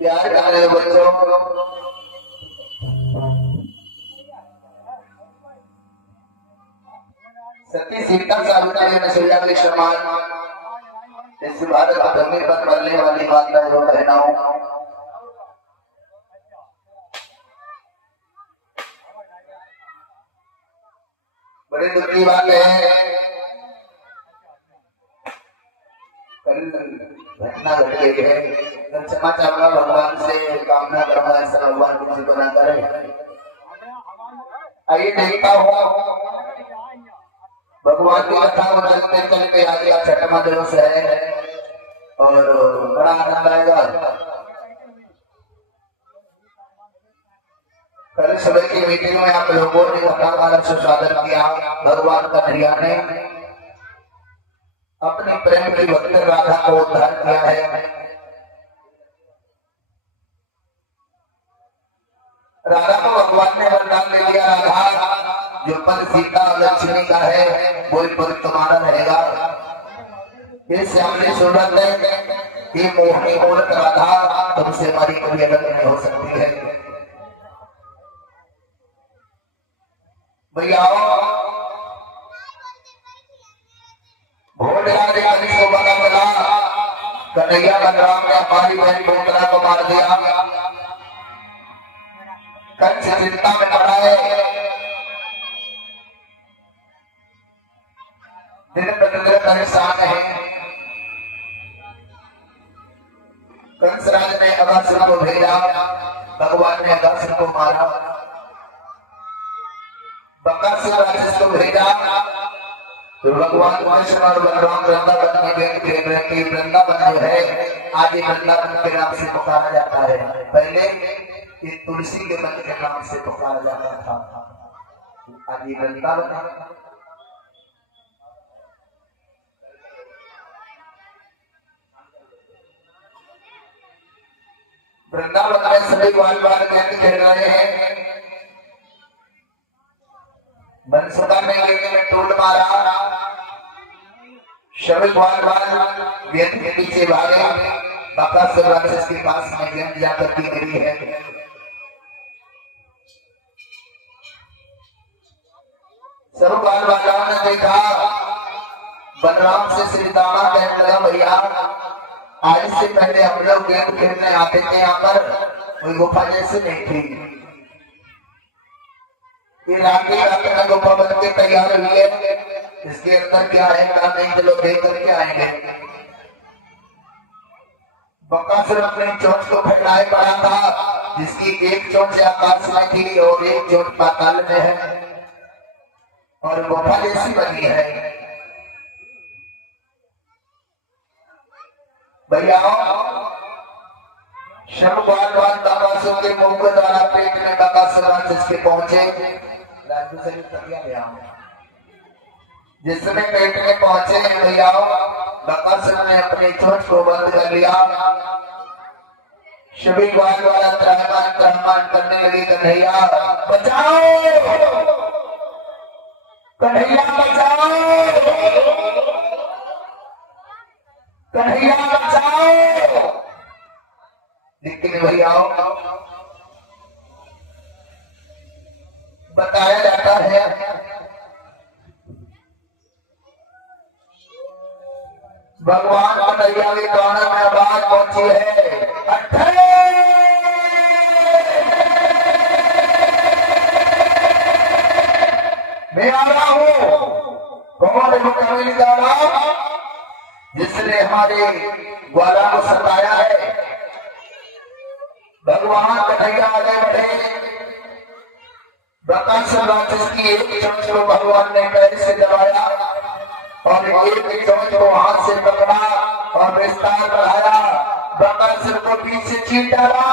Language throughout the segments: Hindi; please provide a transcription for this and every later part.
प्यार करने बच्चों सती सीता सावित्री में श्री राम इस भारत भूमि पर मरने वाली माता एवं बहनाओं, बड़ी दुख की बात है। कल घटना घट गई है। कल क्षमा चाहूंगा, भगवान से कामना करूंगा ऐसा भगवान किसी को ना करे। आइए देखता हूँ भगवान की कथा को चलते चलते आगे का छठवां दिवस है और बड़ा आनंद आएगा। कल सुबह की मीटिंग में आप लोगों ने कथा का स्वागत किया। भगवान कन्हैया ने अपनी प्रेम की भक्त राधा को उद्धार किया है। राधा को भगवान ने वरदान दे दिया, राधा जो पद सीता लक्ष्मी का है वही पद तुम्हारा रहेगा। ये श्यामली सूरत है, ये मोहनी मूर्त राधा तुमसे हमारी कभी अलग नहीं हो सकती है। भैया भोजराज को बना मिला, कन्हैया बलराम ने हमारी बहन भोजरा को मार दिया। कंस चिंता में पड़ा है, दिन प्रतिदिन परेशान है। कंसराज ने अगासुर को भेजा, भगवान ने अगासुर को मारा। बकासुर राक्षस को भेजा, तो भगवान कृष्ण और बलराम वृंदावन में गेम खेल रहे थे। वृंदावन जो है आज ये वृंदावन के नाम से पुकारा जाता है, पहले ये तुलसी के वन के नाम से पुकारा जाता था। आज ये वृंदावन वृंदावन में सभी बाल गेम खेल रहे हैं। बनसुदा ने गेंद में टूट मारा, सभी बाल गेंद के पीछे भागे। बकासुर राक्षस के पास में गेंद जाकर के गिरी है। सब बालों ने देखा, बलराम से श्री दामा कहने लगा, भैया आज से पहले हम लोग गेम खेलने आते थे, यहाँ पर कोई गुफा जैसे नहीं थी। ये रात्रि रात में गुफा बन के तैयार हुई है, इसके अंदर क्या है क्या नहीं चलो देख करके आएंगे। बकासुर अपनी चोट को फैलाए पड़ा था, जिसकी एक चोट से आकाश में थी और एक चोट पाताल में है और गुफा जैसी बनी है। भैया शब बाल बकासुर के मुंह के द्वारा पेट में बकासुर राक्षस के पहुंचे। जिसमें पेट में पहुंचे भैया बकासुर ने अपनी चोट को बंद कर लिया। सभी बाल वाला त्रहमान करने लगी, कन्हैया बचाओ, कन्हैया बचाओ, कन्हैया बचाओ। लेकिन भैया बताया जाता है भगवान कन्हैया के कान में आवाज पहुंची है, मैं आ रहा हूं। कौन मुकाबले जा रहा जिसने हमारे ग्वाला को सताया है। भगवान कन्हैया आगे बढ़े, बकासुर राक्षस की एक चोट को भगवान ने पैर से दबाया और एक चोट को हाथ से पकड़ा और विस्तार बढ़ाया। बकासुर को पीछे चीर डाला।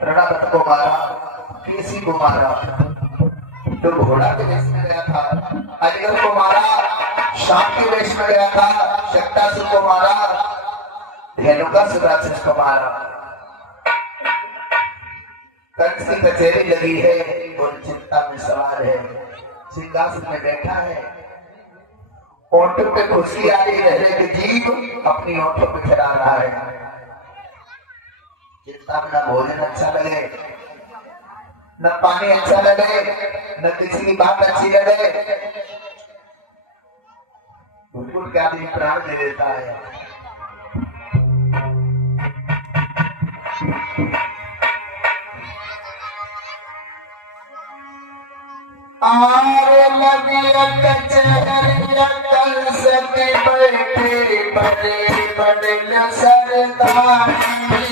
रणभट को मारा, केसी को मारा, जो घोड़ा के वेश में गया था। अजगर को मारा, सांप के वेश में गया था। शक्तासुर को मारा, धेनुकासुर राक्षस को मारा। कंस की कचहरी लगी है और चिंता में सवार है, सिंहासन में बैठा है। ओंठों पे खुशी आ रही है कि जीव अपनी ओंठों पे खिला रहा है। चिंता में ना भोजन अच्छा लगे, न पानी अच्छा लगे न किसी की बात अच्छी लगे, बिल्कुल क्या आदमी प्राण दे देता है। आरे लगिया कचहरिया कल से बैठे बड़े बड़े सरदारी,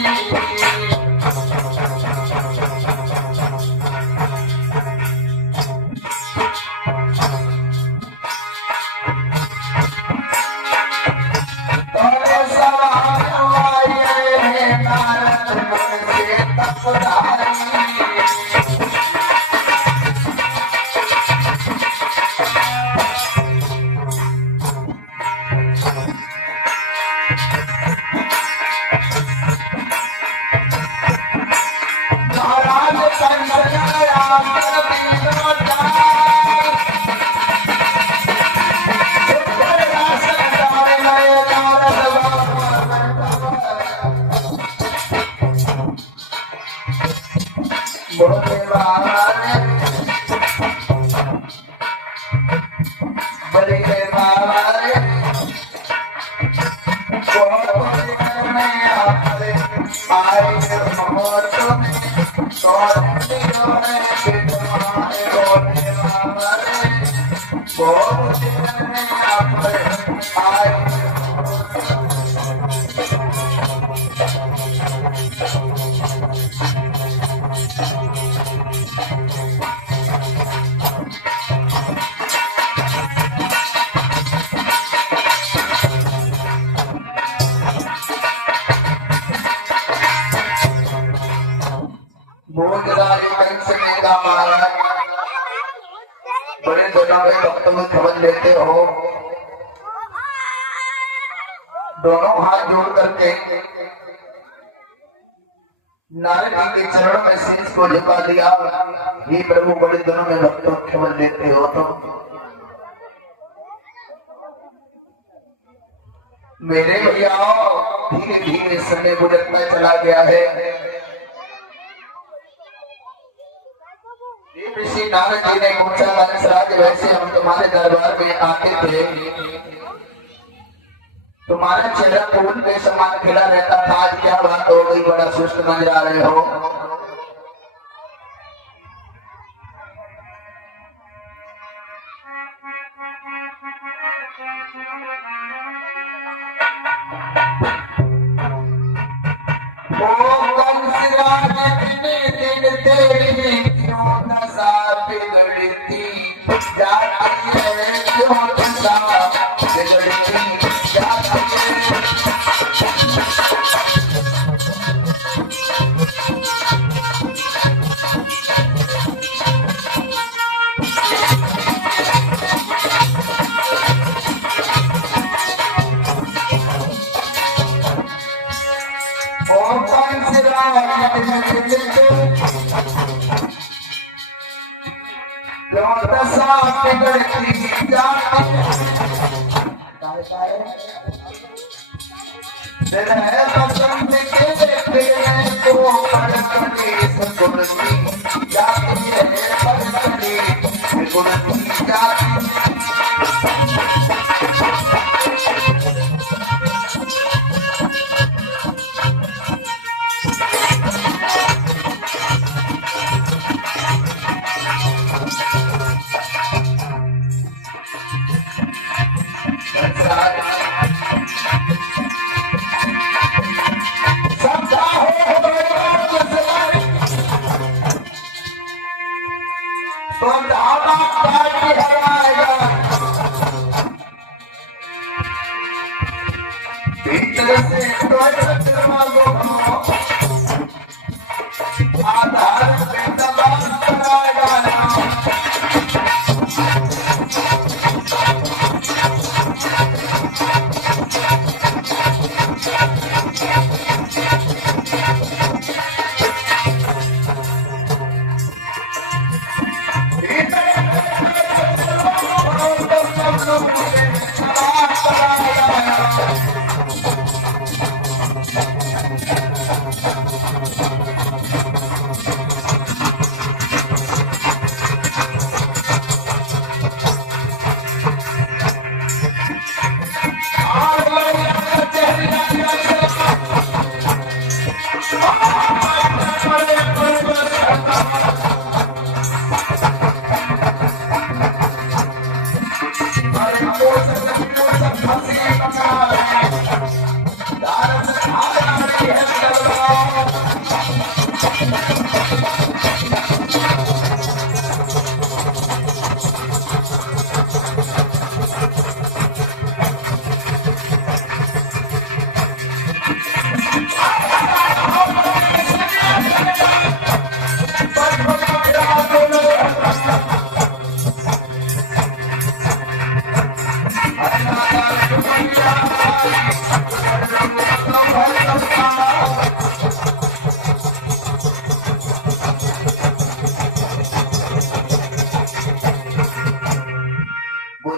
बड़े दोनों के भक्तों में खबर लेते हो, दोनों हाथ जोड़ करके नारद जी के चरणों में शीश को झुका दिया। ये प्रभु बड़े दोनों में भक्तों में खबर लेते हो तो मेरे भैया धीरे धीरे समय गुजरता चला गया है। ऋषि नारद जी ने पूछा, धनसराज वैसे हम तुम्हारे दरबार में आते थे, तुम्हारा चेहरा फूल के समान खिला रहता था, आज क्या बात हो गई, बड़ा सुस्त नजर आ रहे हो।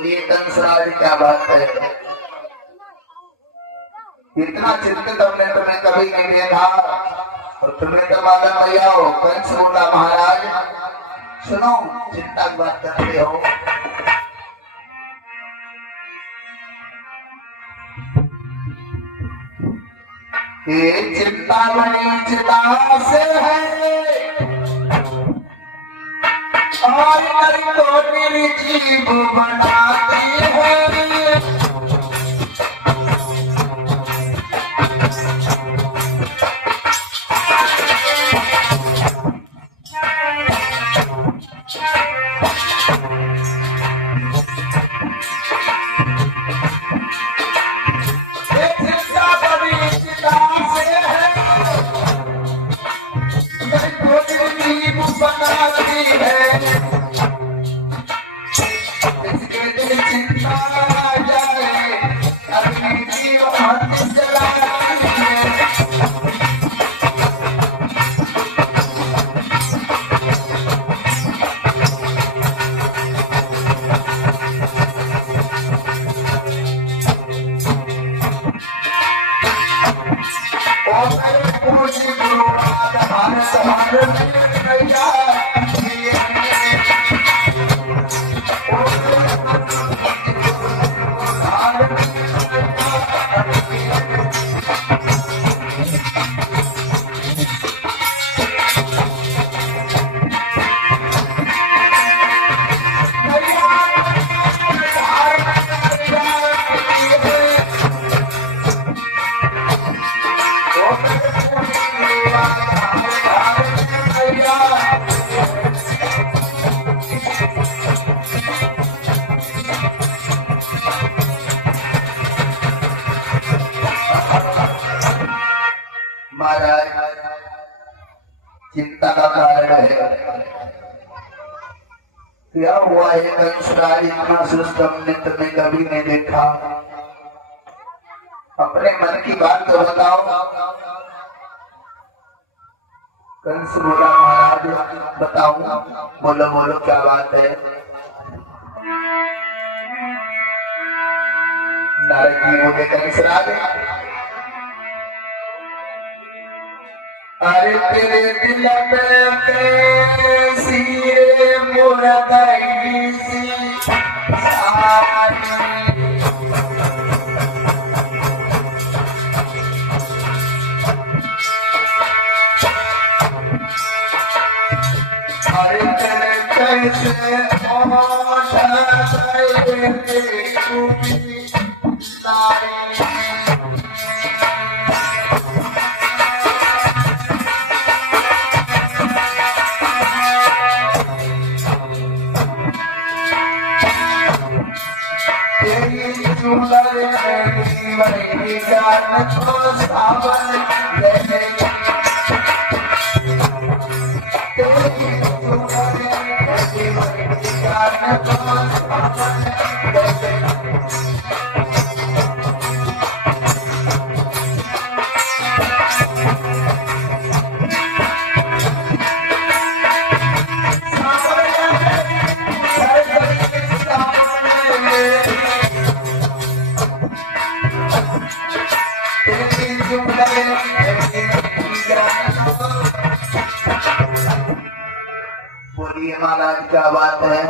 बोलिए कंसराज क्या बात है, इतना चिंतित हमने तुम्हें कभी नहीं देखा। और तुम्हें तो मालूम भैया हो, कंस बोला महाराज सुनो, चिंता की बात करते हो, ये चिंता बड़ी चिता से है और नरी को निर्जीव बनाती है। चिंता का कारण है क्या हुआ है कंसराज, इतना सुस्त हमने तुम्हें कभी नहीं देखा, अपने मन की बात तो बताओ। कंस बोला महाराज बताओ, बोलो बोलो क्या बात है। नारद जी बोले कंसराज अरे तेरे दिल में कैसी मुरादाई सी अरे तेरे कैसे बोलिए महाराज क्या बात है।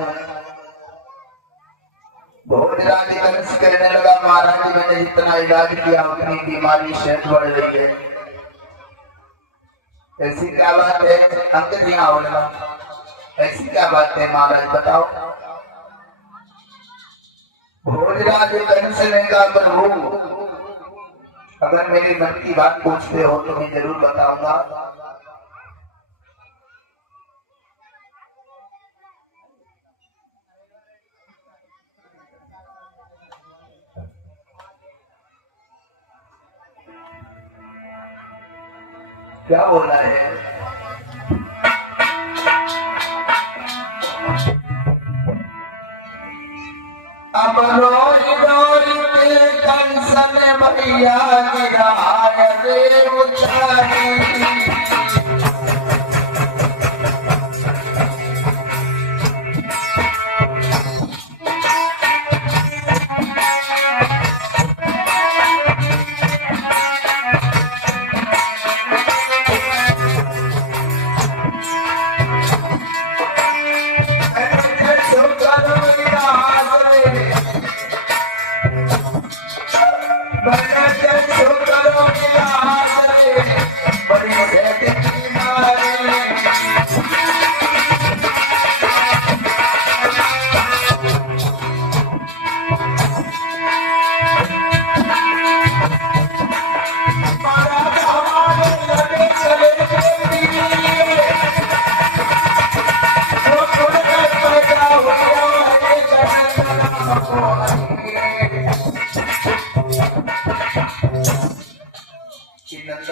भोजराज कंस कहने लगा महाराज मैंने जितना इलाज किया उतनी बीमारी शेष बढ़ रही है, ऐसी क्या बात है। अंकित जी बोला ऐसी क्या बात है महाराज बताओ। भोजराज कंस ने कहा प्रभु अगर मेरे मन की बात पूछते हो तो मैं जरूर बताऊंगा। क्या बोला है। अब रोज रोज के कंस में भैया गिराए रे उछाली,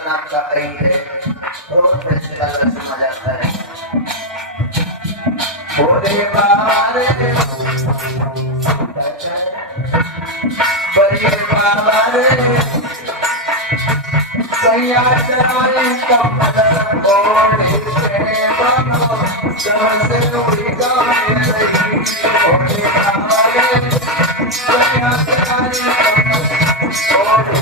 नाम का कई है बहुत पैसे का सुना जाता है। बोले बाबा रे बड़े बाबा रे कैया चराए कमल बोले से बनो जैसे उड़ी गाने लगी। बोले बाबा रे कैया चराए कमल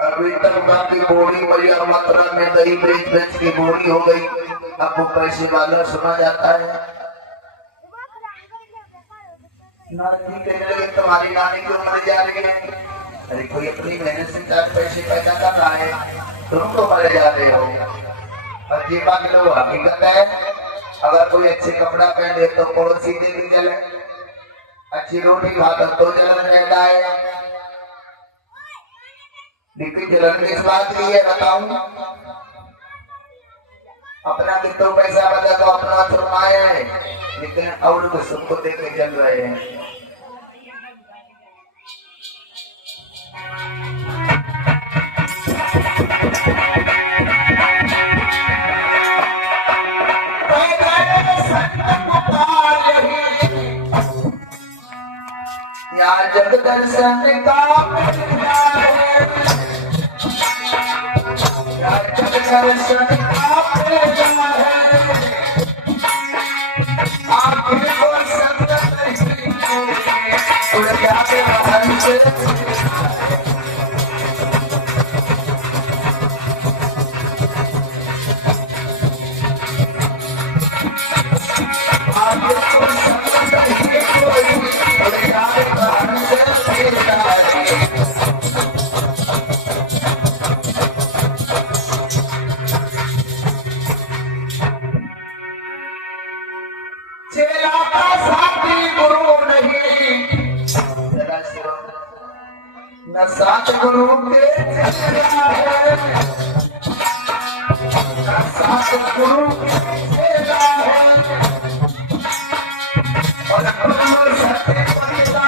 अभी तक बाकी बोरी बढ़िया मात्रा में दही बेच बेच की बोरी हो गई। अब वो पैसे वाला सुना जाता है नानी कहने लगे तुम्हारी नानी क्यों मर जा रही है। अरे कोई अपनी मेहनत से 4 पैसे पैदा कर रहा है तुम तो मर जा रहे हो। और ये बात लोग हकीकत है। अगर कोई अच्छे कपड़ा पहन ले तो पड़ोसी देख चले, अच्छी रोटी खाता तो जलन रहता है। लेकिन जलन किस बात की है बताऊं। अपना कितना पैसा बचा तो अपना फरमाया है लेकिन और को सबको देख के चल रहे हैं। यहाँ जग दर्शन का दर्शन आपको संग उड़ जाते न साथ गुरु के चेला है न साथ गुरु के चेला है और गुरु सत्य बनता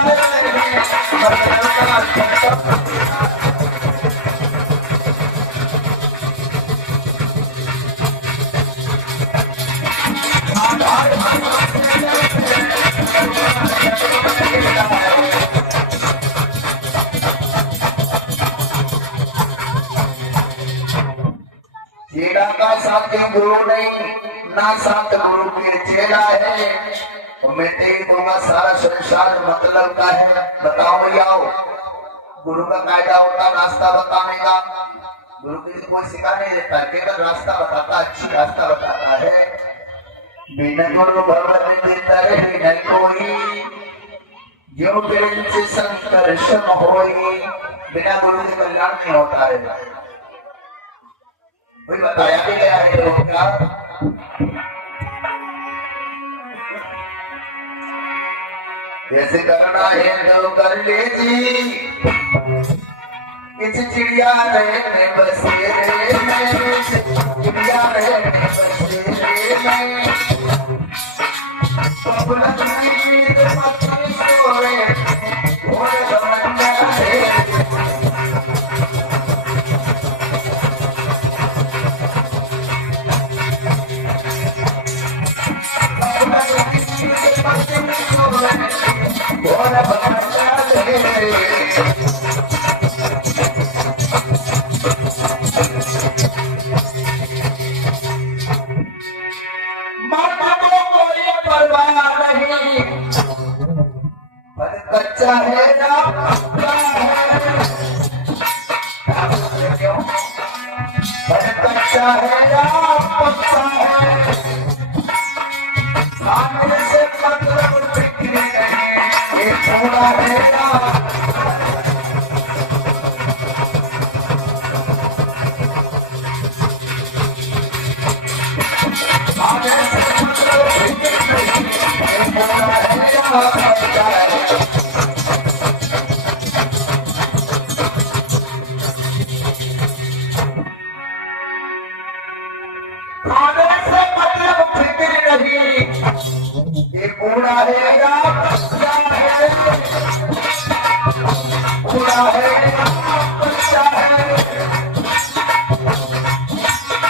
चेला का साथी गुरु नहीं ना साथ गुरु के चेला है। तो मैं तेरी दूंगा सारा संसार मतलब का है। बताओ भैयाओ गुरु का कायदा होता रास्ता बताने का। गुरु किसी को सिखा नहीं देता केवल रास्ता बताता अच्छी रास्ता बताता है। बिना गुरु भगवत देता रहे न कोई जो प्रेम से संकर्षण होई। बिना गुरु के कल्याण नहीं होता है। कोई बताया भी गया है लोगों का जैसे करना है तो कर ले जी। किस चिड़िया रहने बसेरे में चिड़िया रहने बसेरे में बुलंद नींद पत्ते सोए और समंदर है। कच्चा है ना पक्का है कच्चा है ना पक्का है। सामने से मतलब बिक्री नहीं ये थोड़ा है ना सामने से मतलब बिक्री नहीं ये थोड़ा है ना। आने से मतलब फिक्र नहीं उड़ा है या बच्चा है, उड़ा है या बच्चा है,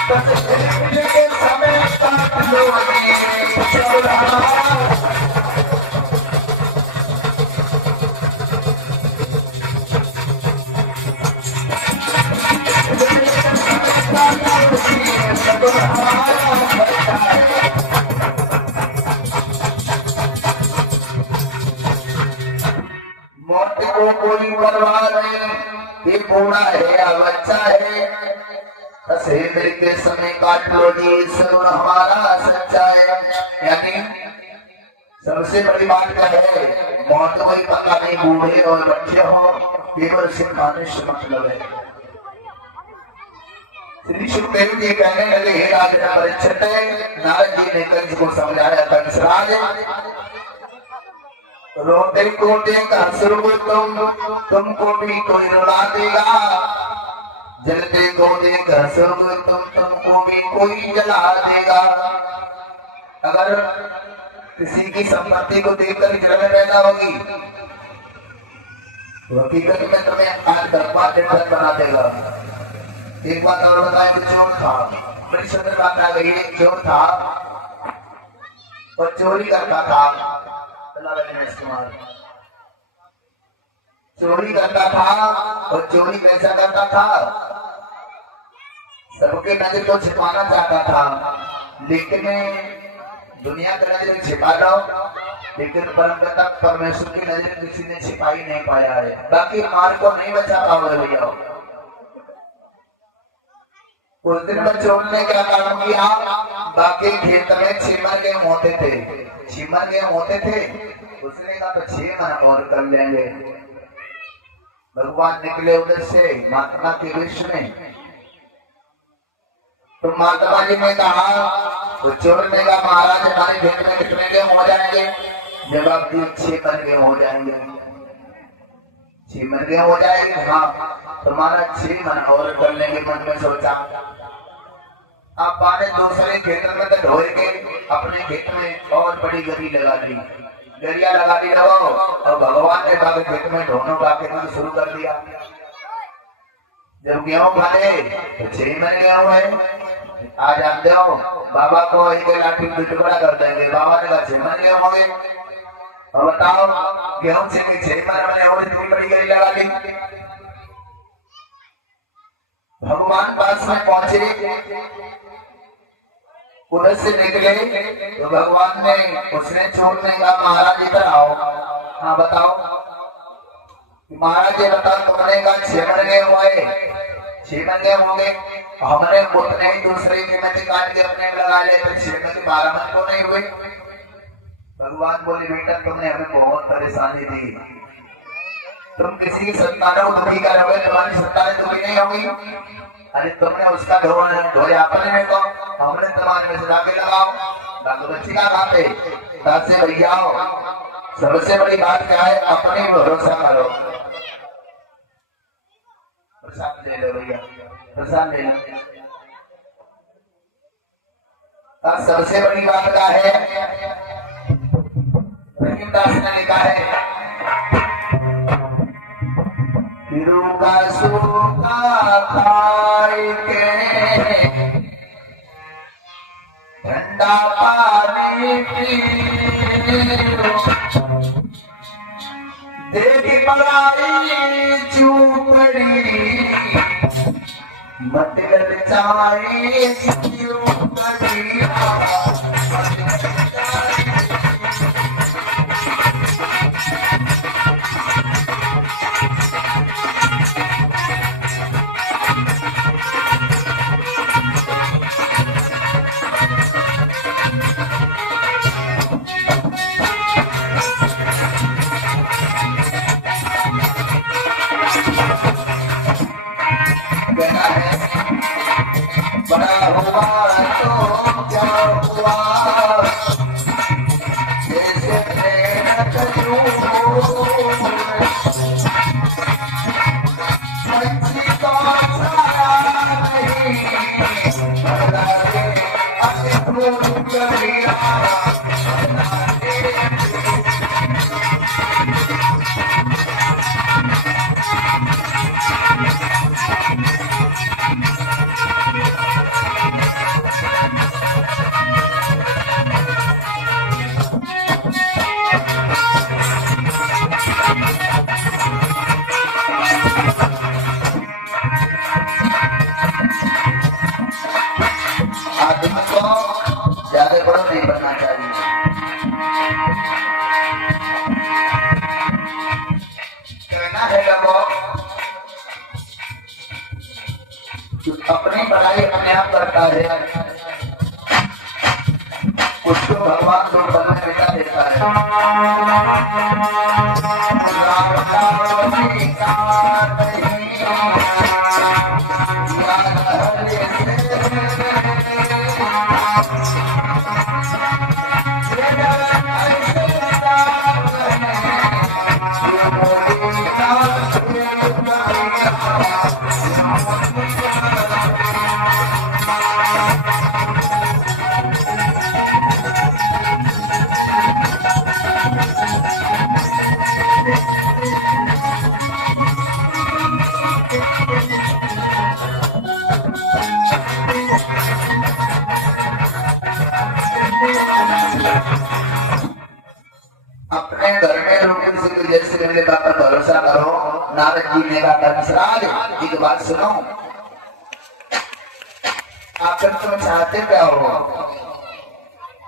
बस खेलने के समय काट लो ये चौराहा। मौत को कोई परवाह नहीं, ये बूढ़ा है या बच्चा है, बस मृत्यु के समय काट लो जी, ईश्वर हमारा सच्चा है। यानी सबसे बड़ी बात क्या है, मौत को ही पता नहीं, बूढ़े और बच्चे हो, केवल सिखाने से मतलब है। श्री सुखदेव जी कहने लगे, हे राजा परीक्षित, नारद जी ने कंस को समझाया, कंसराज रोते को देख हंसोगे तुमको भी कोई रुला देगा, जलते को देख हंसोगे तुमको भी कोई जला देगा। अगर किसी की संपत्ति को देखकर जलन पैदा होगी तो हकीकत में तुम्हें आज दरबार जन्नत बना देगा। एक बात और बताएं कि चोर था, बड़ी सुंदर बात आ गई, चोर था और चोरी करता था, चोरी करता था और चोरी कैसा करता था, सबके नजर को छिपाना चाहता था, लेकिन दुनिया का नजर छिपा दो, लेकिन परमपिता परमेश्वर की नजर किसी ने छिपाई नहीं पाया है। बाकी मार को नहीं बचा पाओगे भैया। उस दिन में चोर ने क्या काम किया, बाकी खेत में छिमर गेहूं होते थे, छिमर गेहूं होते थे, उसने कहा तो 6 मन और कर लेंगे। भगवान निकले उधर से महात्मा के विश्व में, तो महात्मा जी ने कहा, तो चोर ने कहा महाराज हमारे खेत में कितने गेहूं हो जाएंगे, जवाब दिए 6 मन गेहूं हो जाएंगे। 6 मन गेहूं हो जाएंगे, हाँ तुम्हारा 6 मन और कर लेंगे। मन में सोचा, अब पाने दूसरे खेत में तो ढोर के अपने खेत में और बड़ी गरी लगा दी, गरिया लगा दी लगाओ, और भगवान ने बाबे खेत में ढोनों का खेत शुरू कर दिया। जब गेहूं खाने तो 6 मन गेहूं है, आज आप जाओ बाबा को एक लाठी टुकड़ा कर देंगे, बाबा ने कहा 6 मन गेहूं होंगे, और बताओ गेहूं से 6 मन बने और इतनी बड़ी गरी लगा दी। भगवान पास में पहुंचे, उधर से निकले तो भगवान ने, उसने चोर ने कहा महाराज इधर आओ। हाँ बताओ महाराज, ये बताओ तुमने कहा 6 मन गेहूं हुए, 6 मन गेहूं होंगे, हमने उतने ही दूसरे की में काट के अपने लगा लिए, तो 6 में 12 मन को नहीं हुए। भगवान बोले बेटा तुमने हमें बहुत परेशानी दी, तुम किसी की संतानों को दुखी करोगे, तुम्हारी संतानें दुखी नहीं होगी। अरे तुमने उसका धोया अपने में को, हमने तुम्हारे में सजा के लगाओ, बच्ची का खाते से भैया हो। सबसे बड़ी बात क्या है, अपने भरोसा करो। प्रसाद ले लो भैया, प्रसाद ले लो। अब सबसे बड़ी बात क्या है, रहीमदास ने लिखा है, का सूखा खाई के ठंडा पानी पियो, देखी बड़ाई चूपड़ी मत ललचाए चूपड़ी। बड़ा हुआ तो क्या हुआ, जैसे प्रेम करूं मच्छी को सारा नहीं, अपनी पढ़ाई अपने आप करता है, उसको भगवान को बदला बेटा देता है। अपने घर में लोग किसी को जैसे मेरे बात पर भरोसा करो। नारद जी ने कहा धर्मराज एक बात सुनो, आखिर तुम चाहते क्या हो?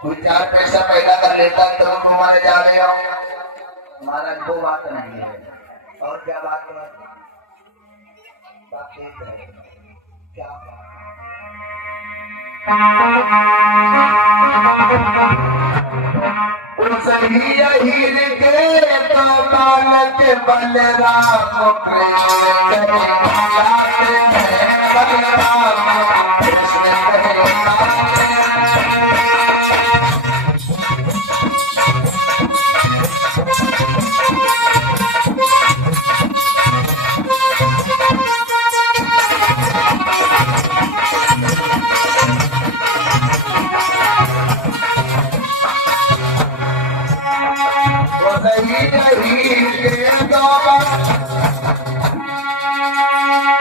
कोई 4 पैसा पैदा कर लेता तो तुम घुमाने जा रहे हो। महाराज वो बात नहीं है। और क्या बात है? बात एक है क्या? हीर के तो बालक बलराम प्रेम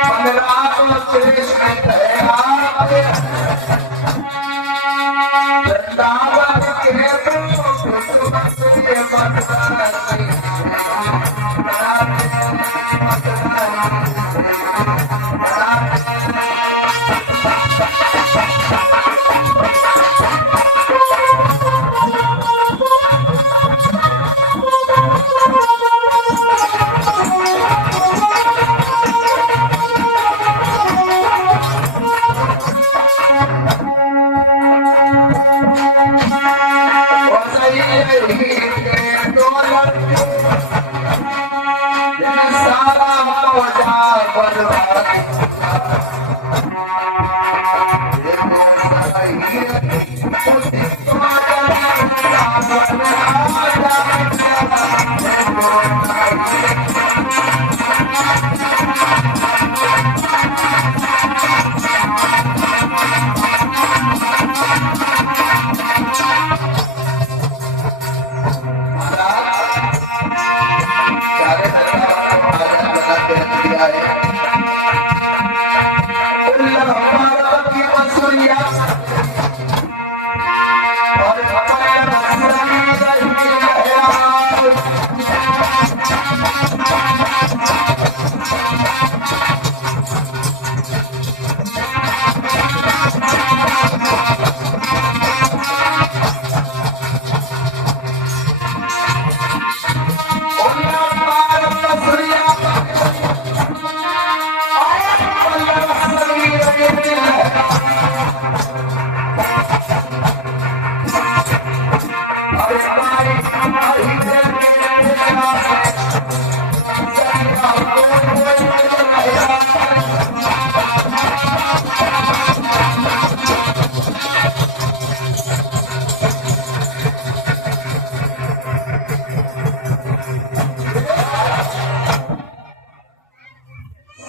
बलराम कृष्ण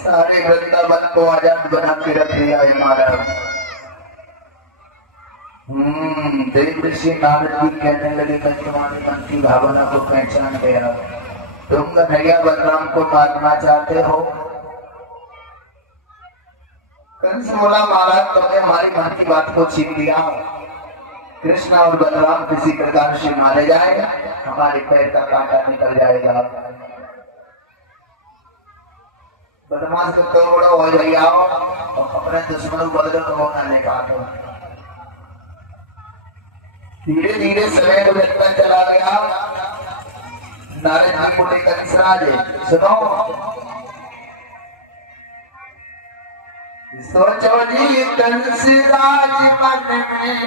सारे वृंदावन को आजाद बना के रख दिया है महाराज। देव ऋषि नारद जी कहने लगे कि तुम्हारे मन की भावना को पहचान गया, तुम कन्हैया बलराम को मारना चाहते हो। कंस बोला महाराज तुमने हमारी मन की बात को छीन लिया, कृष्ण और बलराम किसी प्रकार से मारे जाएगा, हमारे पैर का कांटा निकल जाएगा। बदमाश को तोड़ो हो जाओ और अपने दुश्मनों को बदलो तो होने का। धीरे धीरे समय गुजरता चला गया। नारद जी को लेकर सुनो सोचो जी कंसराज मन में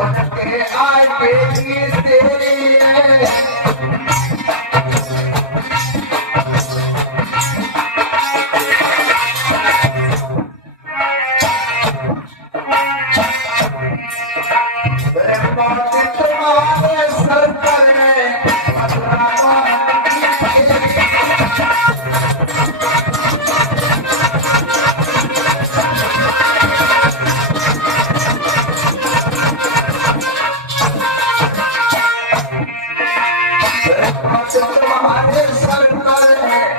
उनके आगे तेरे तुम्हारे सर पर तुम्हारे सर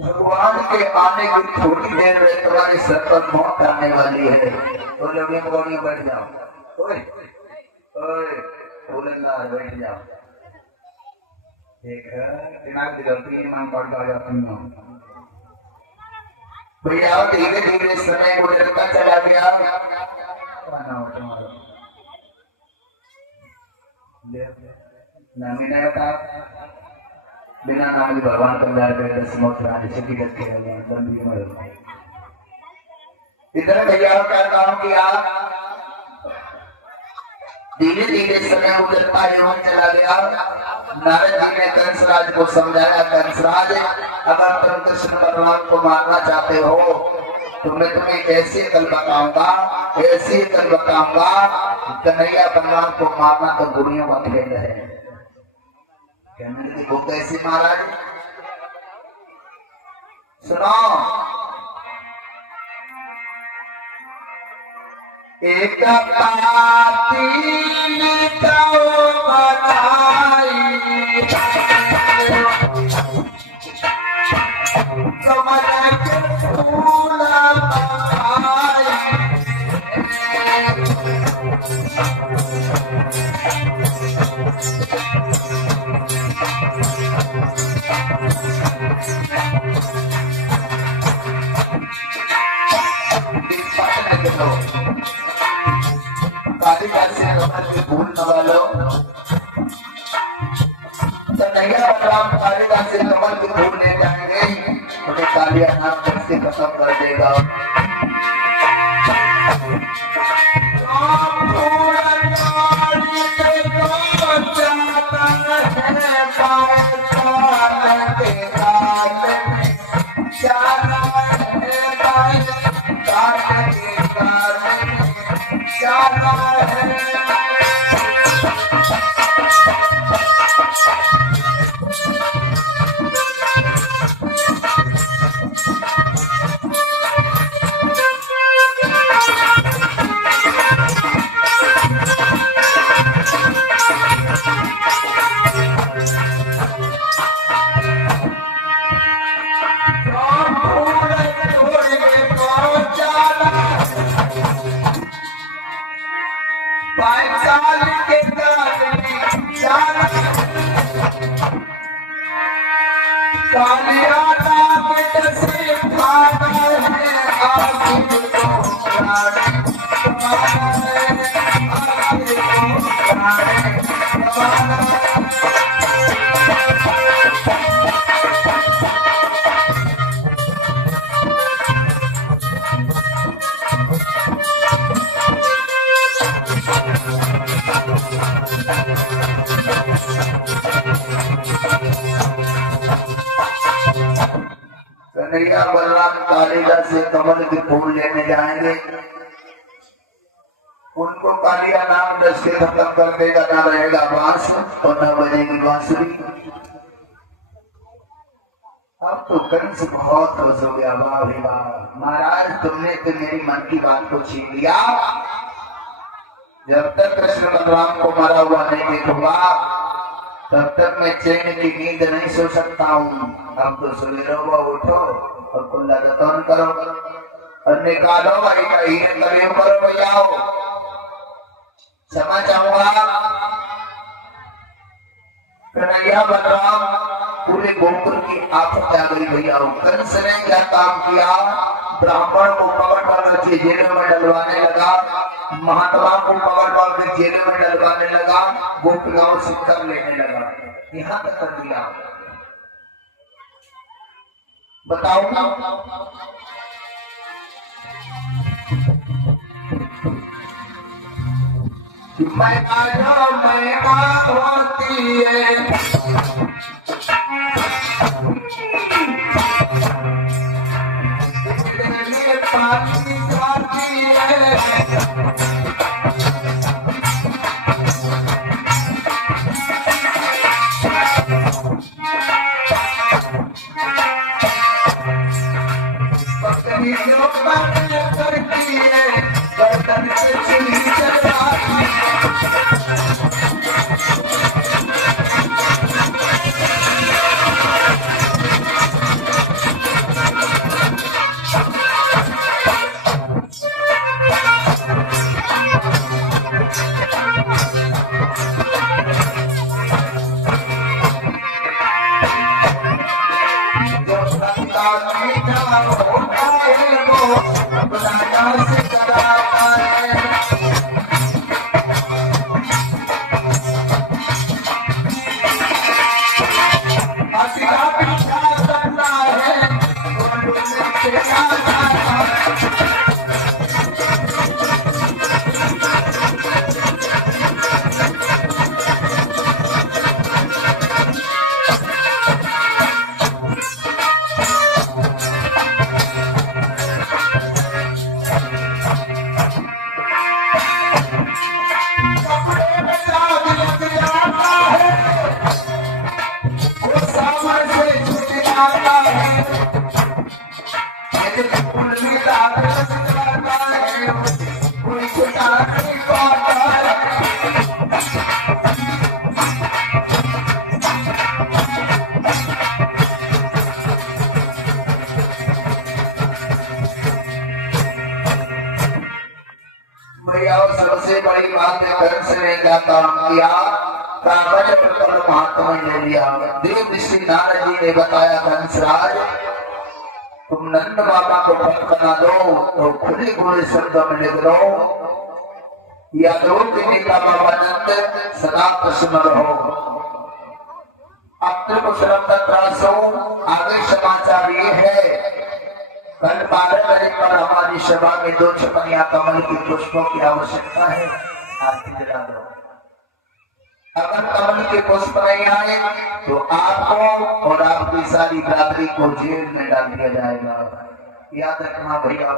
भगवान के आने की थोड़ी देर में तुम्हारे सर पर मौत आने वाली है। तो लोग बोली बैठ जाओ, ओए ओए फूलंदार बैठ जाओ। ठीक है, दिमाग की गलती मांग पड़ जाती हूँ भैया। धीरे धीरे समय गुजरता चला गया। नामी नहीं बता बिना नाम के भगवान कल्याण करे इधर भैया कहता हूँ कि आप धीरे धीरे समय गुजरता एवं चला गया। नारद जी ने कंसराज को समझाया, कंसराज अगर तुम कृष्ण भगवान को मारना चाहते हो तो मैं तुम्हें ऐसे कल बताऊंगा, ऐसे कल बताऊंगा। कन्हैया भगवान को मारना तो गुड़ियों का खेल है। वो कैसे महाराज सुनो, एक पाती कमल के फूल भूल न लो तो नैया राम कालिदास से कमल की भूल ले जाएंगे, उन्हें कालिया नाम कैसे खत्म कर देगा। कन्हैया बलराम कालिदास से कमल के फूल लेने जाएंगे, उनको कालिया नाम दस के खत्म कर देगा, ना रहेगा बांस और न बांसुरी। अब तो कंस बहुत खुश हो गया, वाह भाई वाह महाराज, तुमने तो मेरी मन की बात को छीन लिया। जब तक कृष्ण बलराम को मरा हुआ नहीं देखूंगा तब तक मैं चैन की नींद नहीं सो सकता हूँ। अब तो सवेरे उठो और कुल्ला जतन करो और निकालो भाई का हीरे करियो करो भैया। क्षमा चाहूंगा कन्हैया बलराम पूरे गोकुल की आफत आ गई भैया। कंस ने क्या काम किया, ब्राह्मण को पकड़ के जेल में डलवाने लगा, महात्मा को पकड़ के जेल में डलवाने लगा, गोपियाओं से कर लेने लगा, यहाँ तक कर दिया। बताओ मैं आया मैं होती है पानी जाती है। पत्नी जो बातें करती है गर्दन से चुनी चढ़ाती है। सबसे बड़ी बात है कंस ने क्या काम किया, कागज पर महात्मा ने लिया। देव ऋषि नारद जी ने बताया कंसराज तुम नंद बाबा को भक्त बना दो तो खुले खुले शब्द में लिख दो, या दो दिन का बाबा नंद सदा प्रसन्न रहो। अब तो कुशलम तत्रासो आगे समाचार ये है, कल 12 तारीख पर हमारी सभा में 2 छपनिया कमल की पुष्पों की आवश्यकता है, आरती दिला दो। अगर कमल के पुष्प नहीं आए तो आपको और आपकी सारी बिरादरी को जेल में डाल दिया जाएगा, याद रखना भैया।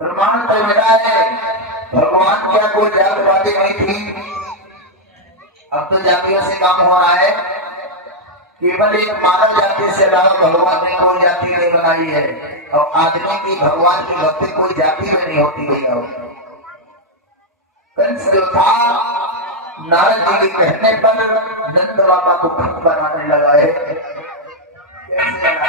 प्रमाण तो मिला है, भगवान क्या कोई जातिवादी नहीं थी, अब तो जातियों से काम हो रहा है। केवल एक मानव जाति से अलावा भगवान ने कोई जाति नहीं बनाई है, और आदमी की भगवान की भक्ति कोई जाति में नहीं होती भैया। कंस जो था नारद जी के कहने पर नंद बाबा को भक्त बनाने लगा है। कैसे लगा?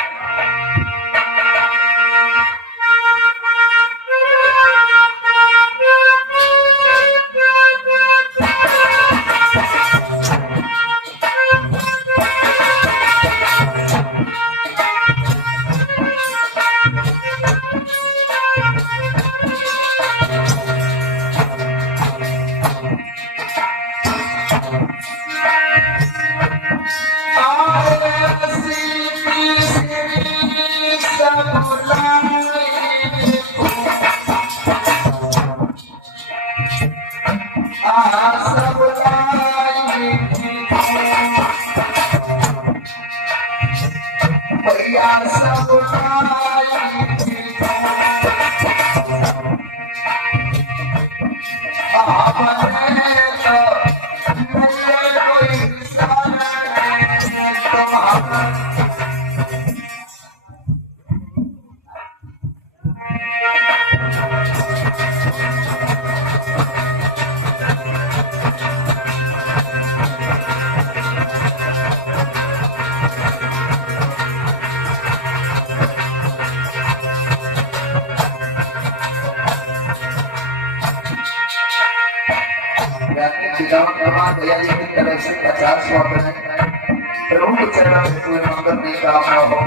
हनुमान भैया जी की तरफ से 50 रुपए प्रभु के चरणों में कोई मंगल नहीं कामना हो।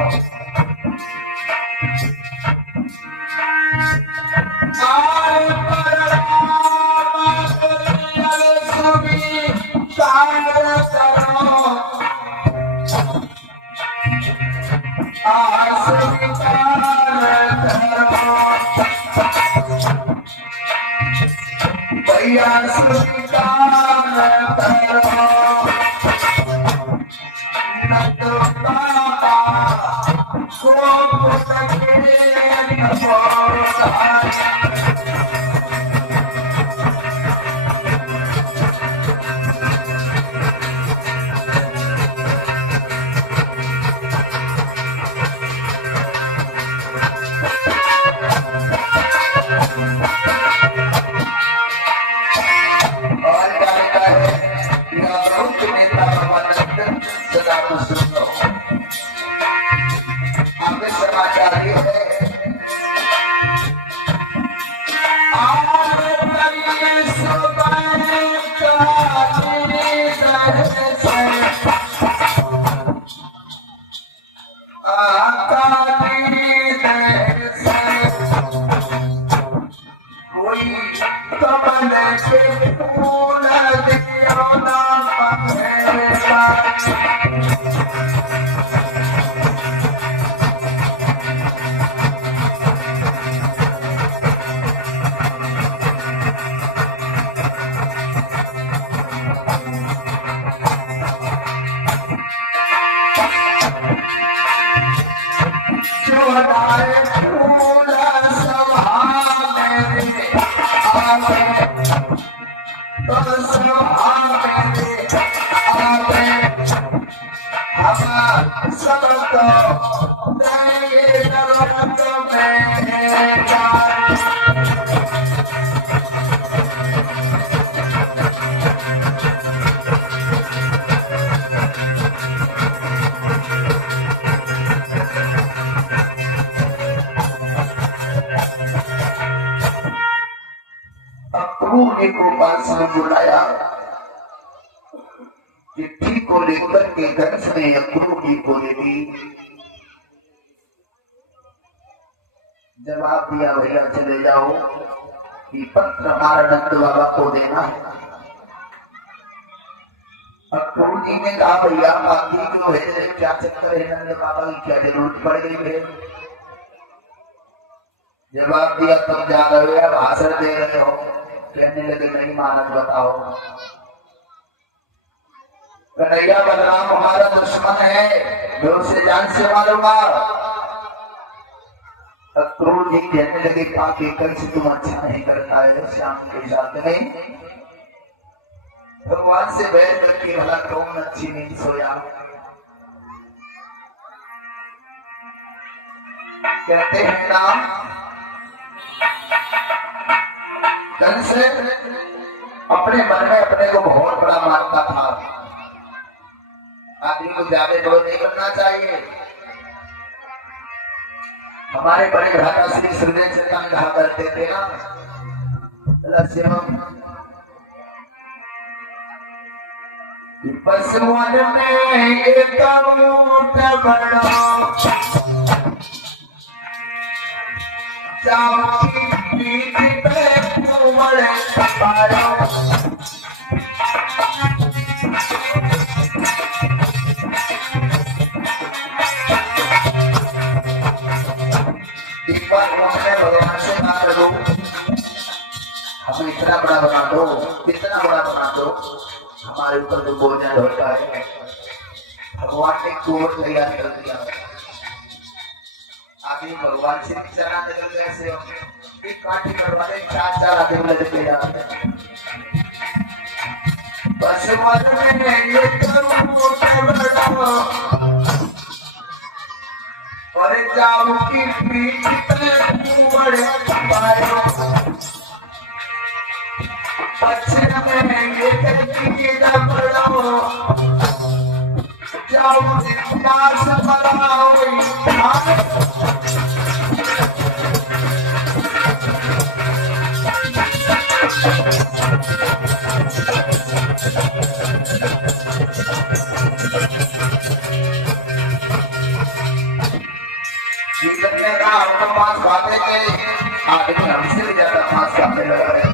भैया समाचार ये है कोई कमल के फूल दियो ना ने गोपाल सिंह बुलाया। चिट्ठी को लेकर के कंस ने अक्रूर जी को दे दी। जवाब दिया भैया चले जाओ, ये पत्र हमारा नंद बाबा को देना है। अक्रूर जी ने कहा भैया बाकी क्यों है, क्या चक्कर है, नंद बाबा की क्या जरूरत पड़ गई है। जवाब दिया तुम जा रहे हो, भाषण दे रहे हो। कहने लगे नहीं मानक बताओ। कन्हैया बलराम हमारा दुश्मन है, मैं उसे जान से मारूंगा। अक्रूर जी कहने लगे पाके कंस तुम अच्छा नहीं करता है, श्याम के साथ नहीं। भगवान से बैर करके भला कौन अच्छी नींद सोया। कहते हैं नाम कंस अपने मन में अपने को बहुत बड़ा मानता था। आदमी को ज्यादा बड़ा नहीं बनना चाहिए। हमारे बड़े भ्राता श्री सुखदेव चेतन कहा करते थे ना, पशुअन में एक ऊंट बड़ा जाओ की पीठ पे कुमड़ पारो। भगवान से ना करो, हमें इतना बड़ा बना दो, इतना बड़ा बना दो, हमारे ऊपर जो बोझ होता है। भगवान ने कोट तैयार कर दिया। आगे भगवान से चला निकल ऐसे एक काठी करवाने 4 आदमी लगे जाते हैं। बस मन में ये और जाओ की पीठ पे कुमड़ पारो। पश्चिम में ये की पड़ो, जाओ इतिहास बनाओ। जीवन में कहा हम मांस खाते थे, आदमी हमसे भी ज्यादा मांस खाने लग रहे।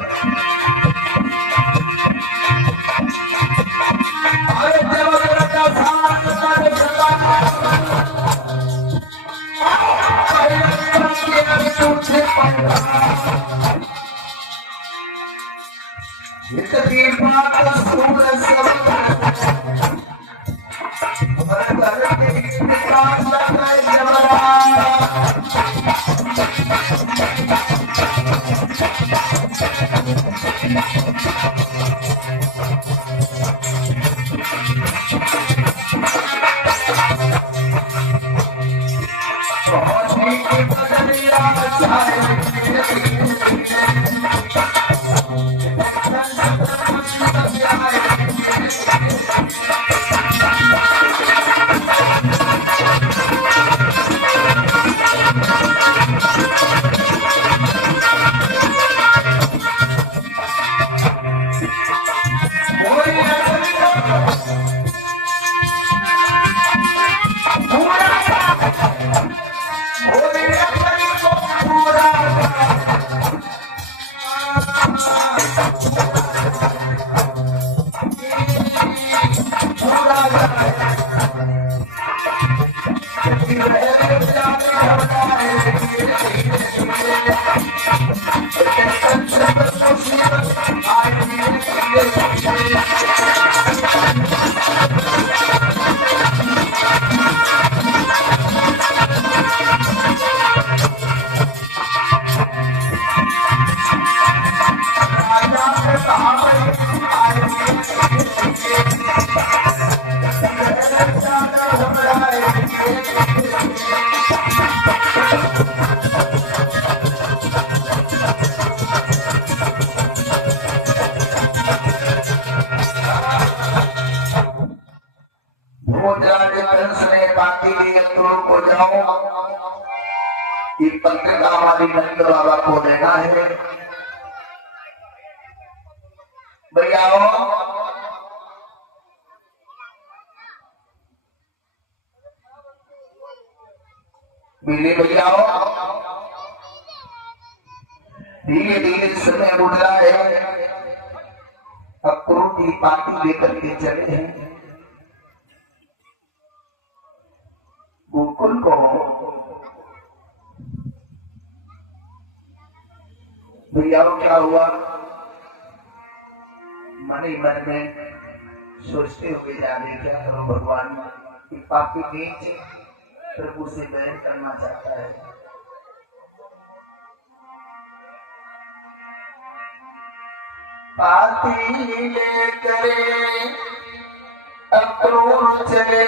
ये पत्रिका हमारी नंद बाबा को देना है भैया। बिल्ली भैया धीरे धीरे समय उड़ रहा है। अक्रूर की पार्टी लेकर के चले हैं गोकुल को। भैया क्या हुआ, मन ही मन में सोचते हुए जाने क्या करो भगवान। पापी नीच प्रभु से बैर करना चाहता है। पाती लेकर अक्रूर चले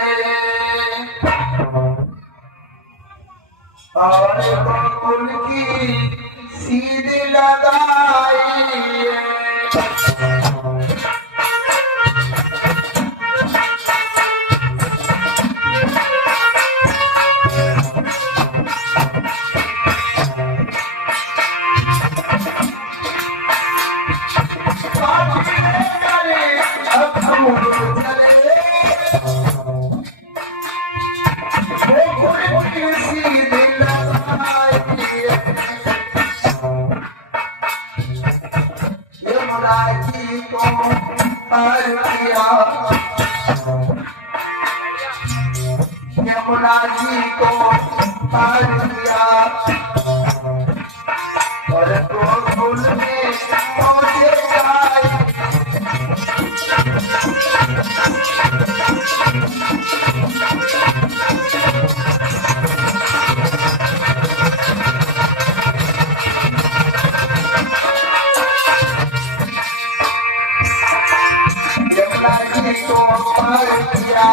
और गोकुल की सीधी लगाई। यमुना जी को पार किया और गोकुल में पहुंचे जाए। यमुना जी को पार किया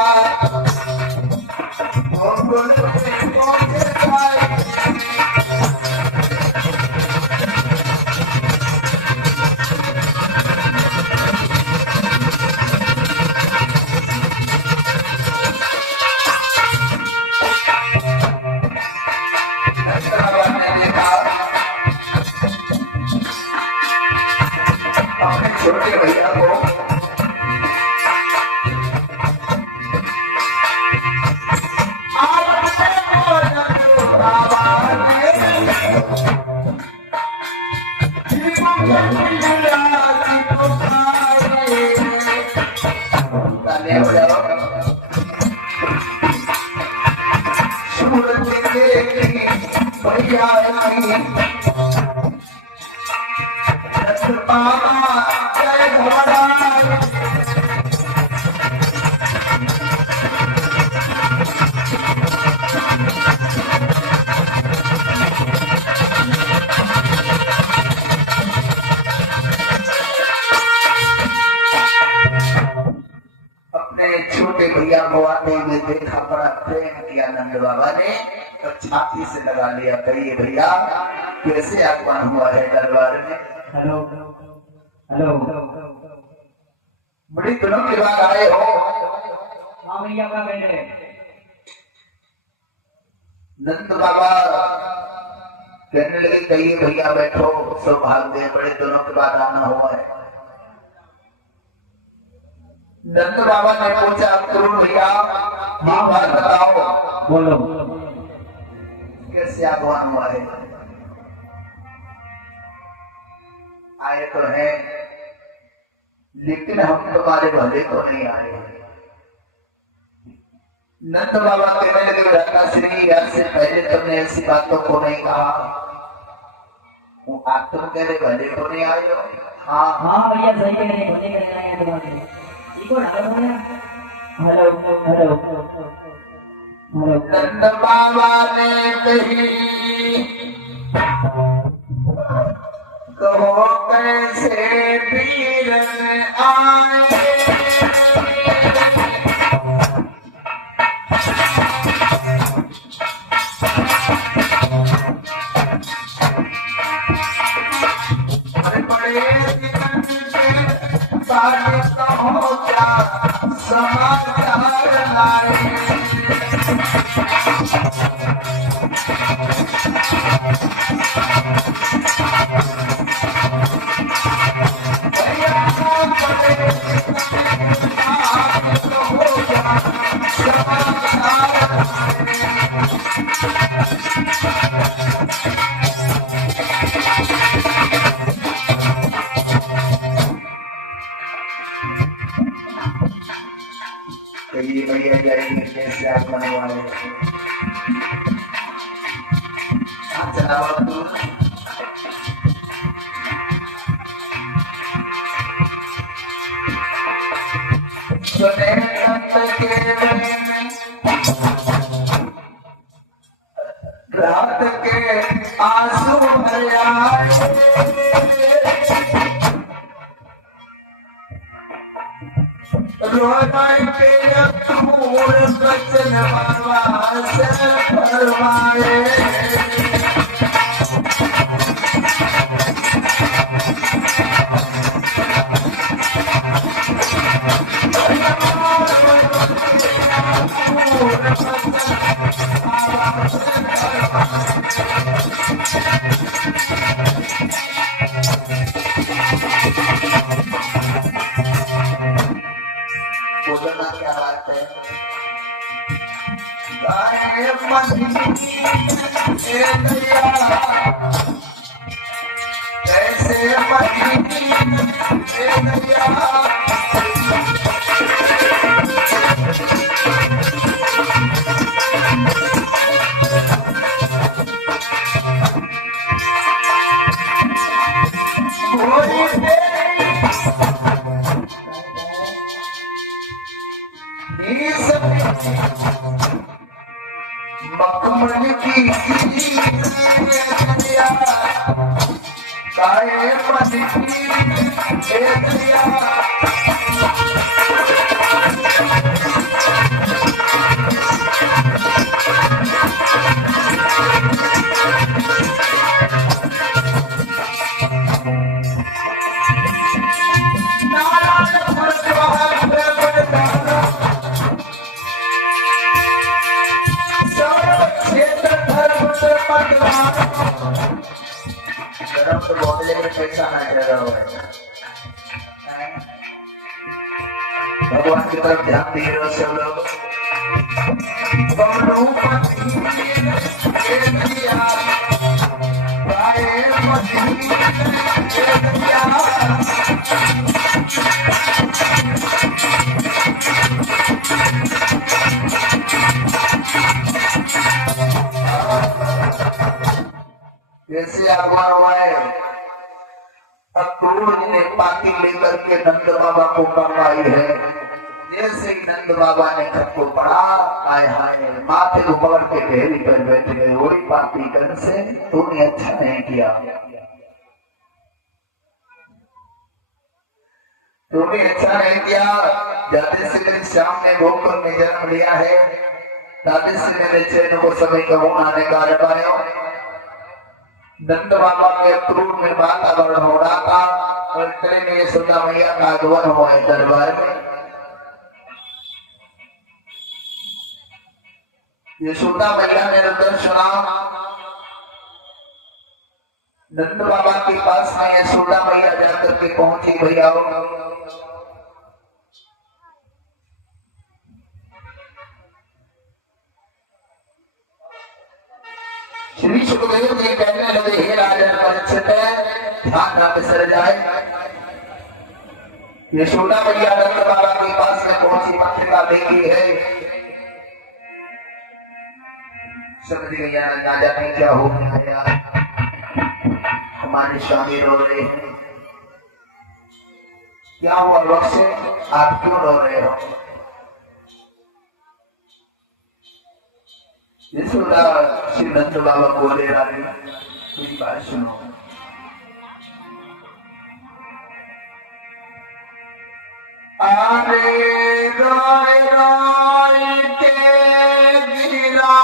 छोटे भैया को तालियां बजाओ। सूरज देखी भैया जय घोड़ा छोटे भैया को आते हुए देखा, बड़ा प्रेम किया नंद बाबा ने और छाती से लगा लिया। कहिए भैया कैसे आगमन हुआ है दरबार में? हेलो हेलो, बड़ी दिनों के बाद आए हो। हाँ भैया का बेटे नंद बाबा कहने लगे कहिए भैया बैठो, सौभाग्य बड़े दिनों के बाद आना हुआ है। नंद बाबा ने पूछा करुण भैया बात बताओ, बोलो कैसे आगमन हुआ है? आए तो है लेकिन हम तुम्हारे भले तो नहीं आए। नंद बाबा कहने लगे रत्ना श्री आज से पहले तुमने ऐसी बातों को नहीं कहा, आप तुम कह रहे भले तो नहीं आए हो। हाँ हाँ भैया सही कह रहे, भले कह रहे हैं तुम्हारे। हेलो हेलो हेलो, नंद बाबा ने कही कहो कैसे पीरन आए, बड़े कहो क्या समाचार लाए। भैया जाएंगे कैसे आप बने वाले सुने रात के आंसू भरे रोनाई के अखूर बचन से फरमाए। बोलना क्या बात है? कैसे मखमल की काए मनी तो बोतले में पैसा ना लगा हुआ है। भगवान की तरफ ध्यान दिए रहो सब लोग। जैसे आगमन हुआ है अक्रूर ने पाती लेकर के नंद बाबा को करवाई है। जैसे ही नंद बाबा ने खत को पढ़ा, आय हाय माथे को पकड़ के ढेरी पर बैठ गए। वही पाती कर से तूने अच्छा नहीं किया, तूने अच्छा नहीं किया। जाते से मेरे श्याम ने गोकुल में जन्म लिया है, दादी से मेरे चैन को समय का आने का लगाया। नंद बाबा के अक्रूर में वातावरण हो रहा था और इतने में यशोदा मैया का आगमन हुआ है दरबार में। यशोदा मैया ने रुदन सुना। नंद बाबा के पास में यशोदा मैया जाकर के पहुंची। भैया श्री सुखदेव जी कहने लगे, हे राजन परीक्षित, ध्यान न बिसर जाए। यशोदा मैया नंद बाबा के पास में पहुंची, पत्रिका देखी है। समझ गया ना जाने क्या हो गया है यार, हमारे स्वामी रो रहे हैं। क्या हुआ वक्त से आप क्यों रो रहे हो? यशोदा श्री नंद बाबा बोले, रानी मेरी बात सुनो। आरे रोए रोए के गिरा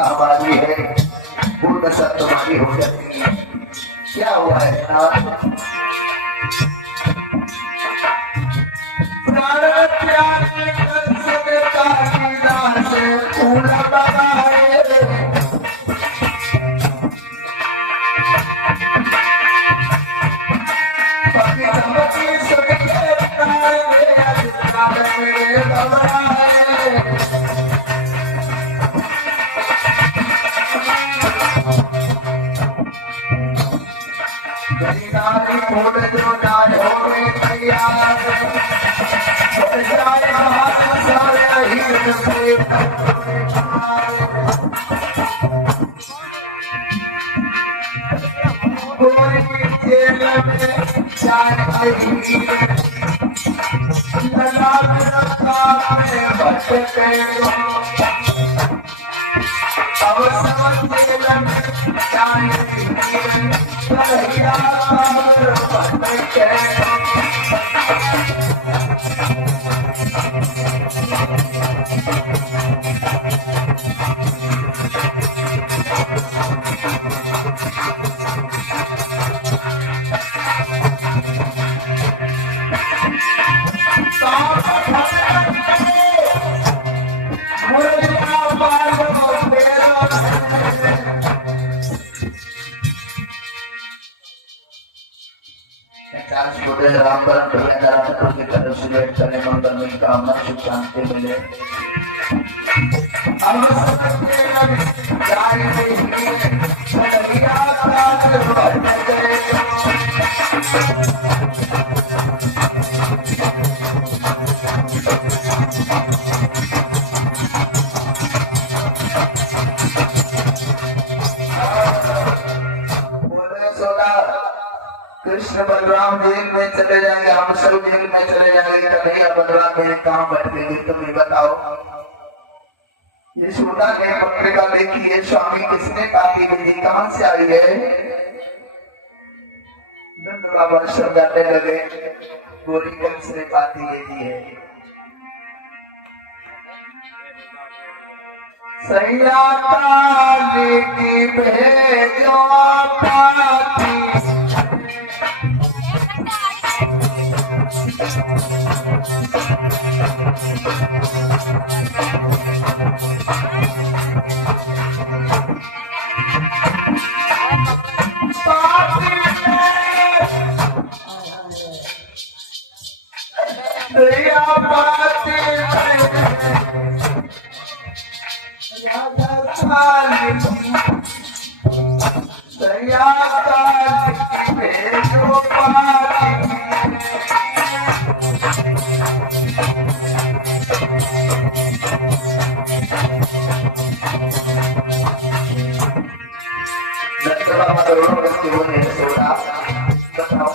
हमारी है, पूर्ण सा तुम्हारी हो जाती है। क्या हुआ है शांति मिले। कृष्ण बलराम जेल में चले जाएंगे, हम सब जेल में चले जाएंगे, कन्हैया बलराम मेरे काम बैठ गए, तुम ही बताओ। यशोदा ने पत्रिका देखी, ये स्वामी किसने काटी विधि कहां से आई है? नंद बाबा समझाने लगे, गोरी कंस ने काटी विधि है। सैया काली की भेजो पाती, सैया पाती सैया काली भेजो पाती, बताओ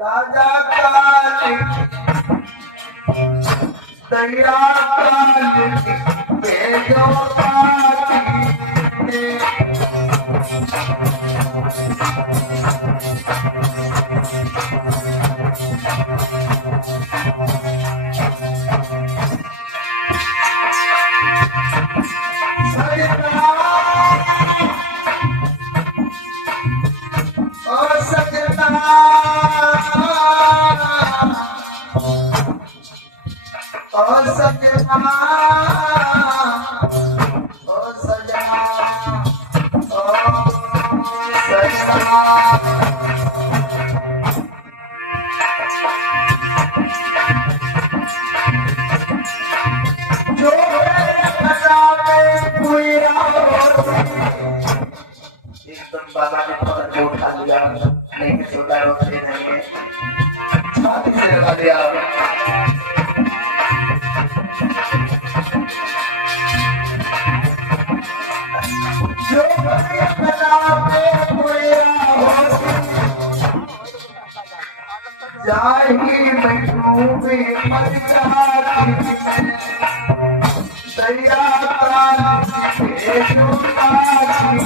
राजा काली सैया काली भेजो पाती, एकदम बाबा ने पकड़ के उठा लिया, नहीं छोटा रोक नहीं है, छाती से लगा दिया। जो जाही मैं मर जाती, सैया काली भेजो पाती,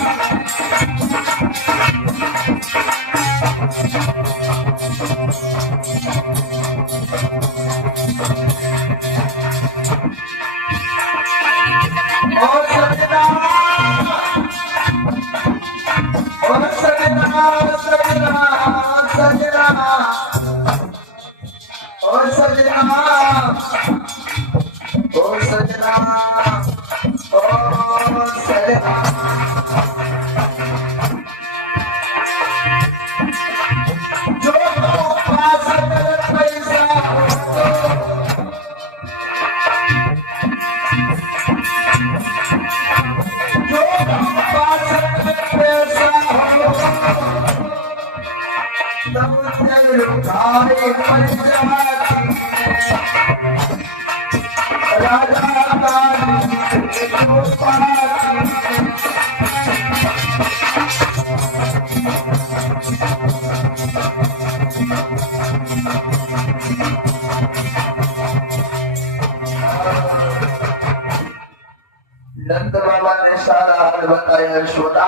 नंद बाबा ने सारा हाल बताया। यशोदा,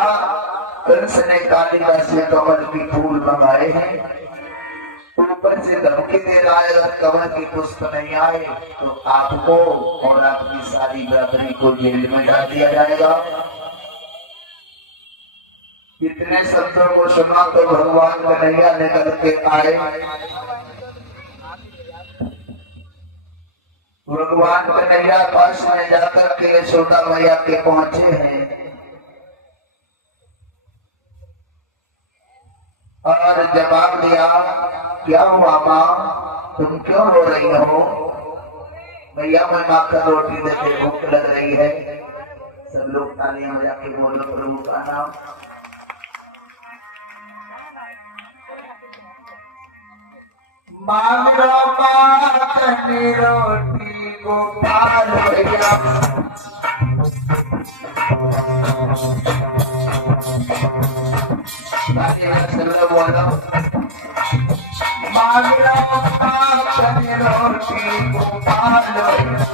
कंस ने कालिदास से कमल की फूल मंगाए हैं, ऊपर से धमकी दे रहा है अगर कमल की पुष्प नहीं आए तो आपको और आपकी सारी बरादरी को जेल में डाल दिया जाएगा। इतने शब्दों को सुना तो भगवान कन्हैया निकल के आए। भगवान कन्हैया पास में जाकर के यशोदा मैया के पहुंचे हैं और जवाब दिया, क्या हुआ माँ, तुम क्यों रो रही हो? भैया मैं माखन रोटी देते भूख लग रही है। सब लोग तालियां बजा के बोलो प्रभु का नाम। मांगो माखन रोटी गोपाल भैया। सब लोग बोलो मांगो माखन रोटी गोपाल भैया।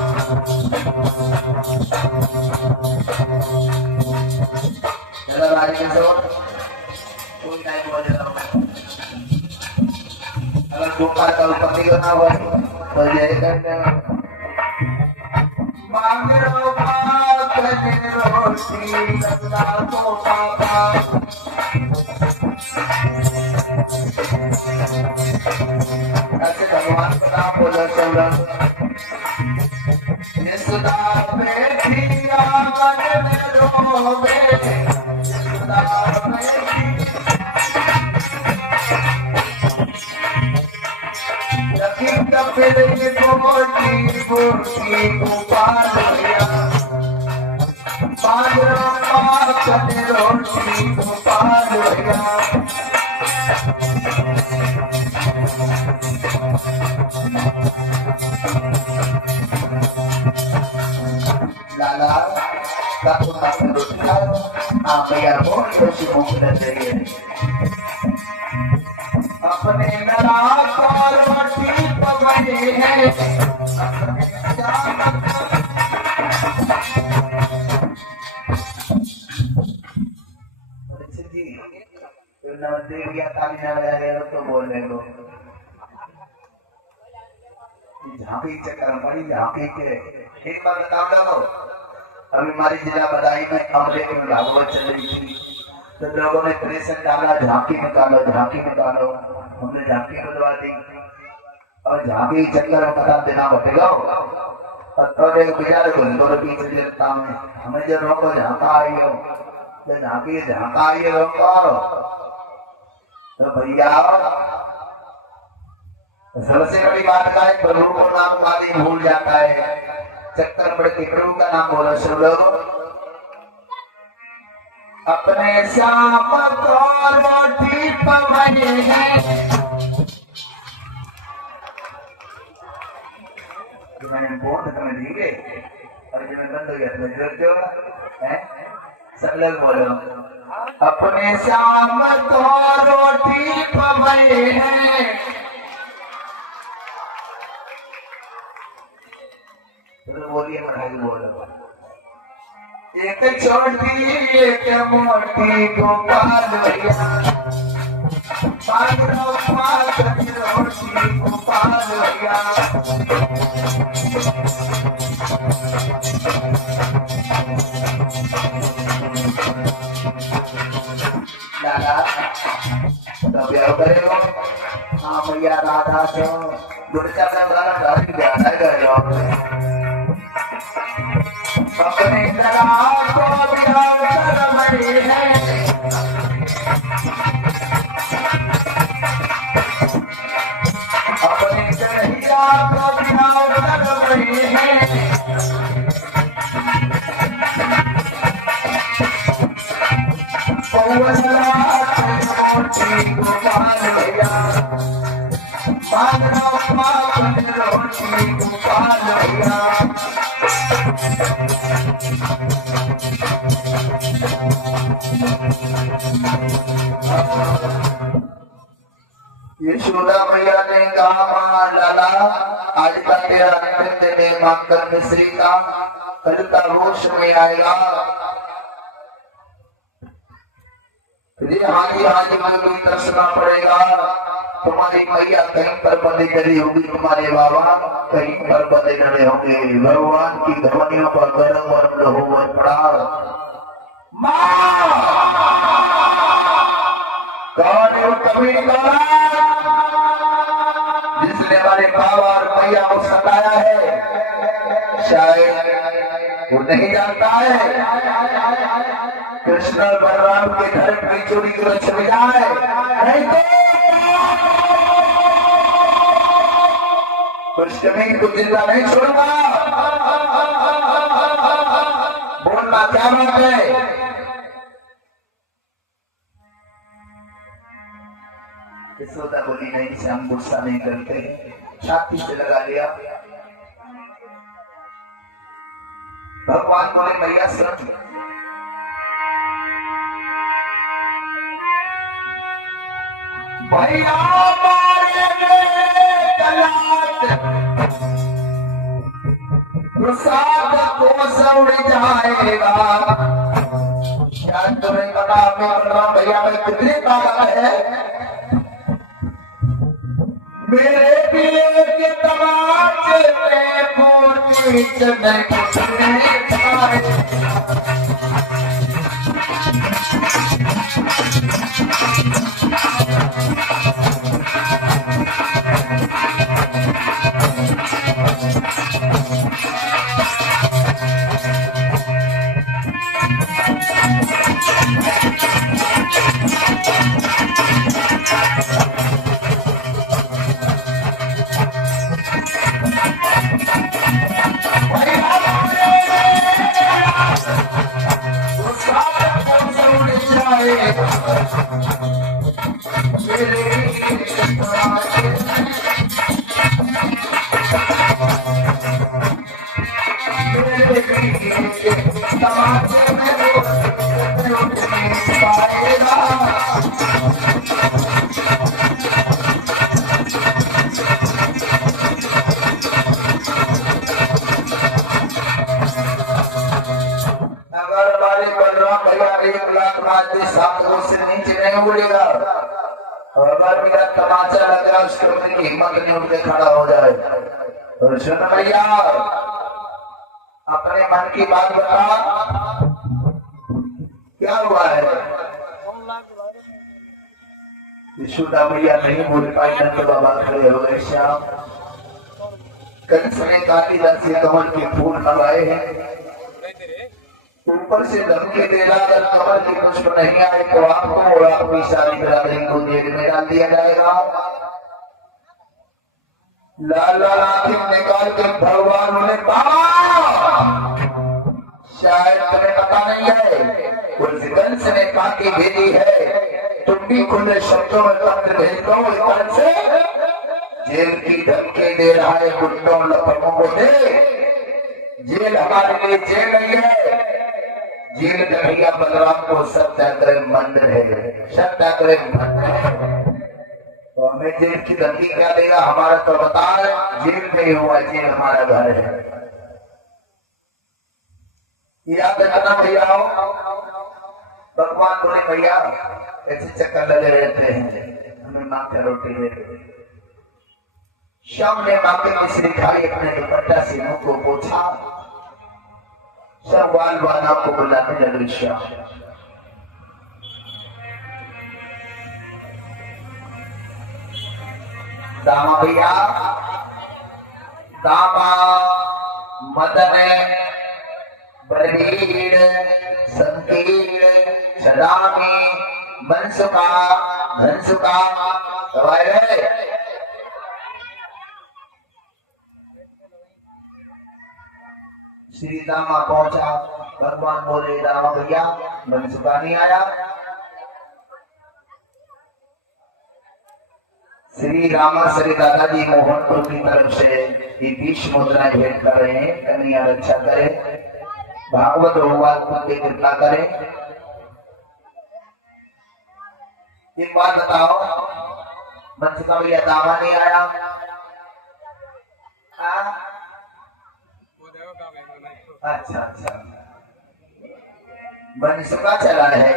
चलो राजी के सो कोई नहीं बोल रहा। अगर गोपाल का उपपत्ति करना हो तो यही करते हैं। मांगो माखन रोटी गंगा को पापा। ऐसे भगवान का नाम बोलो सब लोग। यशोदा बेटी रावण में रोवे। यशोदा बेटी कपिल गोटी गोटी गोपाल भैया। मांगो माखन रोटी गोपाल भैया। लाला काको माखन रोटी खाओ। हाँ भैया बहुत खुशी भूख लग रही है। अपने नला और रोटी पकाए हैं। देविया ताली ना बजाए तो बोल रहे हो झांकी चक्कर पड़ी झांकी के एक बार बताओ लोगों। अभी हमारी जिला बदाई में अमले की भागवत चल रही थी तो लोगों ने प्रेशर डाला झांकी निकालो झांकी निकालो। हमने झांकी बदलवा दी और झांकी चक्कर में पता देना बटेगा। और एक बेचारे घुंडों के पीछे देखता हूँ हमें जो रोको झांका आई हो तो झांकी झांका आई रोको तो भैया सबसे बड़ी बात का है प्रभु को नाम आदि भूल जाता है। चक्कर पड़ के प्रभु का नाम बोलो सब लोग। अपने श्याम को रोटी पकाए हैं। मैंने बोल तुम्हें दिए और जो मैं बंद हो गया तो जो है सब लोग बोलो अपने श्याम को रोटी पकाए हैं। तो बोलिए पढ़ाई बोलो। एक छोटी एक मोटी गोपाल भैया। मांगो माखन रोटी गोपाल भैया। दादा तब क्या करेगा। हाँ भैया राधा से गुड़चा से गाड़ी ज्यादा कर जाओ। अपने दरा को बिहार कर मरे हैं। अपने दरिया को बिहार कर मरे हैं। रोटी गोपाल भैया। मांगो माखन रोटी गोपाल भैया। यशोदा मैया ने कहा मां लाला आज का तेरा नृत्य ने माखन मिश्री का कल का रोष में आएगा। हाजी हाजी मन को तरसना पड़ेगा। तुम्हारी मैया कहीं पर बंदी डरी होगी तुम्हारे बाबा कहीं पर बंदे डरे होंगे। भगवान की ध्वनियों पर गर्म और लोहर पड़ा। कौन है वो कबीर जिसने हमारे बाबा और मैया को सताया है? शायद वो नहीं जानता है कृष्ण और बलराम के धर्म की चोरी की रक्षा जाए नहीं तो कुछ कमी को जिंदा नहीं छोड़ूंगा। बोलना क्या बात है? यशोदा बोली नहीं से हम गुस्सा नहीं करते। छाती से लगा लिया। भगवान बोले मैया सुन, भैया मारेंगे कलाट, प्रसाद को सौड़ जाएगा। क्या तुम्हें पता मैं भैया में कितनी ताकत है? मेरे पिए के तमाचे में पूरी चमक छाए। अगर मेरा तमाचा लग रहा उसके ऊपर की हिम्मत नहीं उठ के खड़ा हो जाए। और सुन भैया, अपने मन की बात बता, क्या हुआ है? यशोदा भैया नहीं बोल पाई। नंद बाबा खड़े हो गए। श्याम कंस ने कालिदास से कमल के फूल लगाए हैं, ऊपर से धमकी दे रहा, अगर कमल के पुष्प नहीं आए तो आपको और आपकी सारी बिरादरी को जेल में डाल दिया जाएगा। लाल लाल आंखें निकाल के भगवान ने शायद तुम्हें पता नहीं है, उस कंस ने काकी भेजी है, तुम भी खुले शब्दों में पत्र भेज दो। कंस जेल की धमकी दे रहा है, गुंडों लपटों को दे। जेल हमारे लिए जेल नहीं है, जेल भैया बलराम को सत्याग्रह मंदिर है, सत्याग्रह मंदिर है। तो हमें जेल की धमकी क्या देगा? हमारा तो बता, जेल में हुआ, जेल हमारा घर है। याद रखना भैया। भगवान बोले भैया ऐसे चक्कर लगे रहते हैं, हमें माँ का रोटी देते। शाम ने माँ के मिश्री खाई, अपने दुपट्टा से मुंह को पोछा, सब वाल वाला को बुलाने लगे। श्याम दामा भैया, दामा मदन बलवीर संकीर्ण सदामी मनसुका धनसुका दवाई। श्री दामा पहुंचा। भगवान बोले दामा भैया मनसुका नहीं आया। श्री रामा श्री दादाजी मोहनपुर की तरफ से ये 20 मुद्राएं भेंट कर रहे हैं। कन्हैया रक्षा करे, भागवत होमवाद की कृपा करे। एक बात बताओ, मनसुका भैया दामा नहीं आया? अच्छा अच्छा, मनसुका चला है।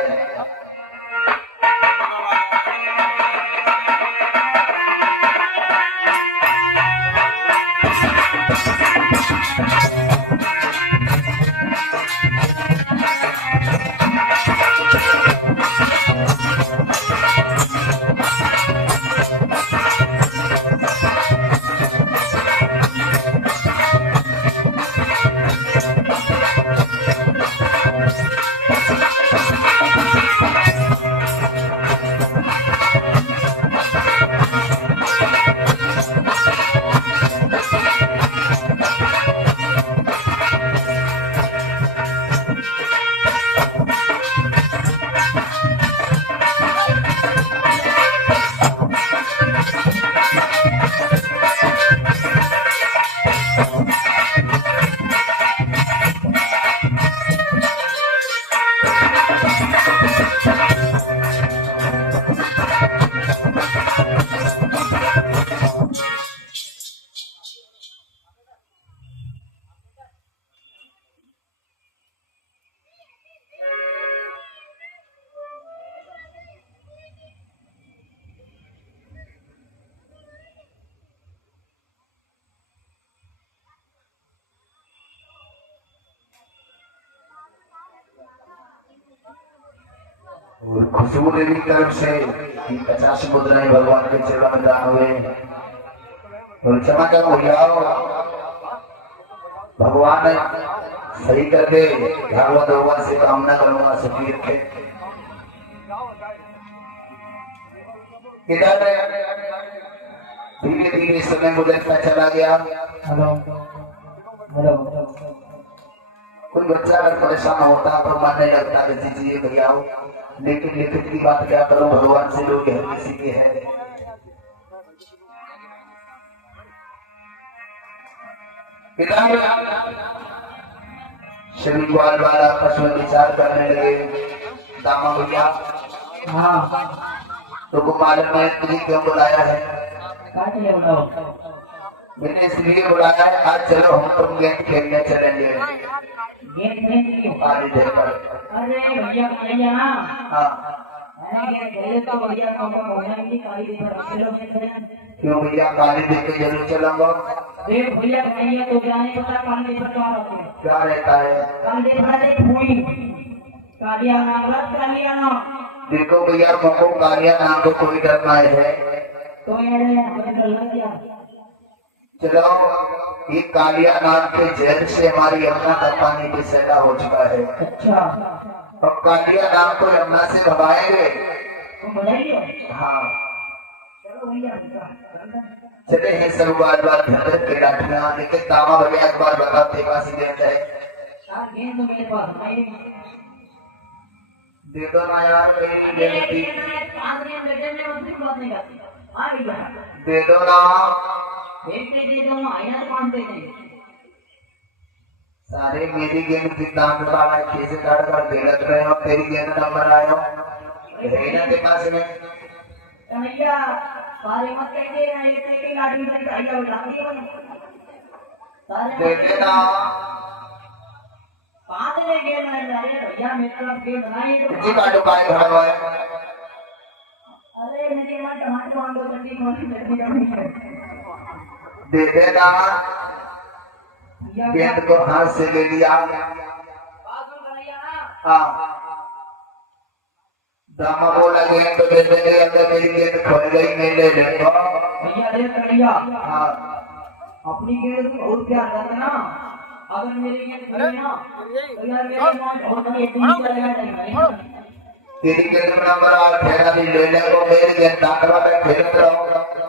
और खुशबू देवी की तरफ से 50 मुद्राएं भगवान के चरण में दान हुए। और क्षमा करो भैया, भगवान सही करके भागवत भगवान से कामना करूंगा सुखी रखे। इधर धीरे धीरे समय गुजरता चला गया। हेलो हेलो कोई बच्चा अगर परेशान होता तो मानने लगता है जी भैया, लेकिन लिखित की बात क्या करूं, भगवान से लोग हर किसी के है। सभी बार बार आपस में विचार करने लगे। दामा भैया, हाँ तो मालूम है तुझे क्यों बुलाया है? काट ले बताओ। मैंने इसलिए बुलाया है, आज चलो हम तुम गेम खेलने चलेंगे। गेम खेलने क्यों? पानी देकर। अरे भैया भैया ना, हाँ मैंने गेम खेले तो भैया को भगवान की काली पर चलो खेलने। क्यों भैया, पानी देकर जरूर चलूंगा। देख भैया भैया तो जाने पता काली पर क्या रहता है? क्या रहता है? काली पर देख हुई कालिया नाम रख कालिया नाम। देखो भैया, मुझको कालिया नाम को कोई डरना है तो ये हमें डर क्या? चलो, ये कालिया नाम के जहर से हमारी यमुना का पानी भी सैला हो चुका है। अच्छा, अब कालिया नाम को यमुना से भगाएंगे। तो बताइए। हाँ चलो भैया चले हैं सब बार बार धरत के डांटिया, लेकिन दामा भैया एक बार बताते काशी दे जाए। यार गेम तो मेरे पास नहीं है। दे दो ना यार, मेरी बेनती दे दो ना। सारे मेरी गेम की दाम वाला कैसे काट कर गलत रहे हो, तेरी गेम नंबर आए हो ना के पास में। दे देना। जी काटो काय खड़ा हुआ है। अरे मेरे यहाँ टमाटर वांडो चटनी कौन दे देना। गेंद को हाथ से ले लिया। हाँ दामा बोला गेंद तो दे देंगे, अगर मेरी गेंद खोल गई मैं ले लूंगा। भैया देख भैया, हाँ अपनी गेंद को बहुत प्यार करता ना, अगर मेरी गेंद खोले ना तो यार मेरे बहुत बड़ी टीम चलेगा नहीं। तेरी गेंद नंबर 8 है, अभी ले ले को मेरी गेंद दाखला में खेलते रहो।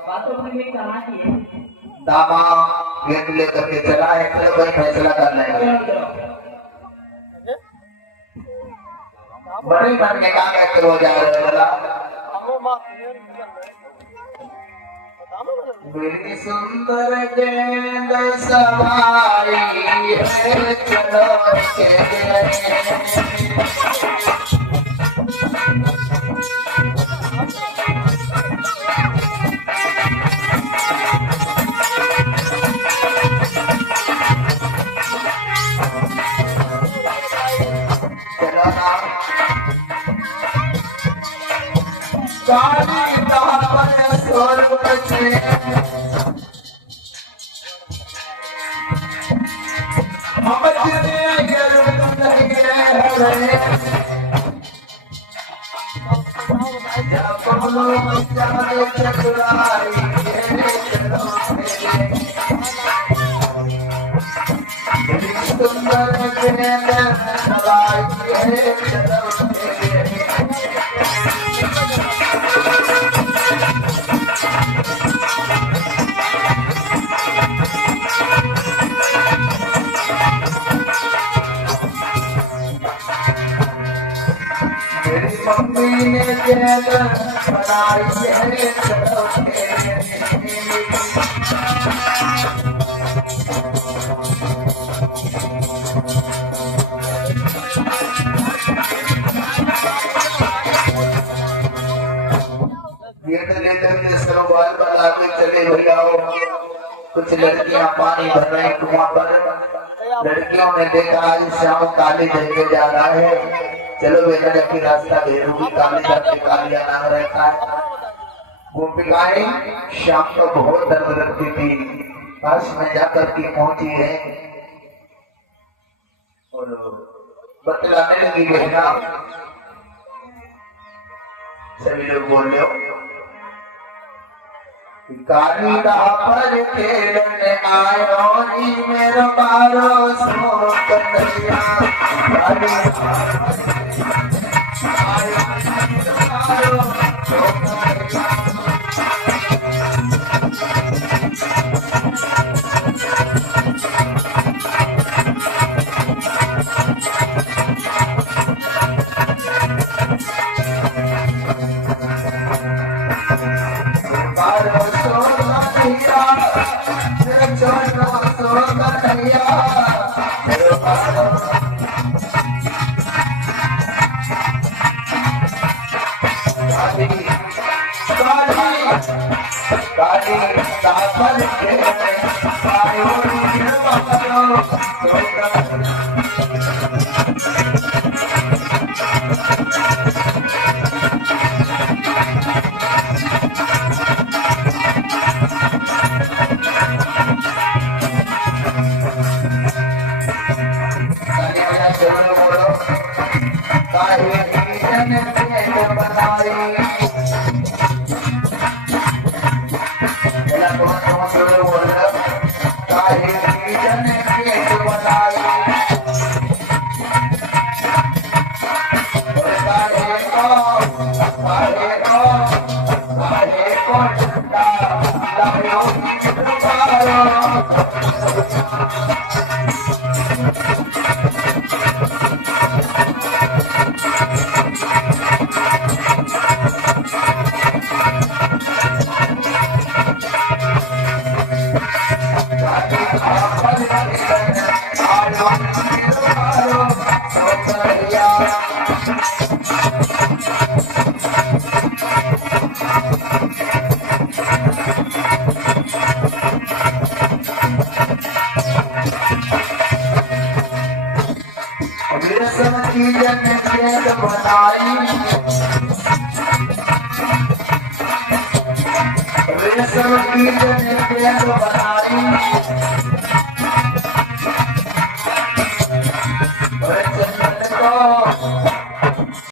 बात तो अपनी में करना चाहिए। दामा गेंद लेकर के चला है, चलो कोई फैसला कर लेगा। बड़े बनने का क्या हो जा रहा है? मेरी सुंदर गेंद सवारी है, चलो काली दामन स्वर्ग से हम जितने गर्व नहीं रहे, जब लोग जाने चतुराई सुंदर गेंद सवाई है, चलो मेरी मम्मी ने गेंद बनाई है, चलो गेंद लेकर के सरोवर पर आगे चले भैया। कुछ लड़कियां पानी भर रही कुआं पर। लड़कियों ने देखा आज शाम काली धरके जा रहा है, चलो बेटा की रास्ता भेरूगी। काली धरके कालिया नाम रहता है। गोपिकाएं शाम को बहुत दर्द रखती थी, पास में जाकर के पहुंची है और बतलाने लगी बेटा सभी लोग बोल रहे हो काली पर खेलने आयो जी मेरा बारो सो कन्हैया काली आयो बारो सो कन्हैया Oh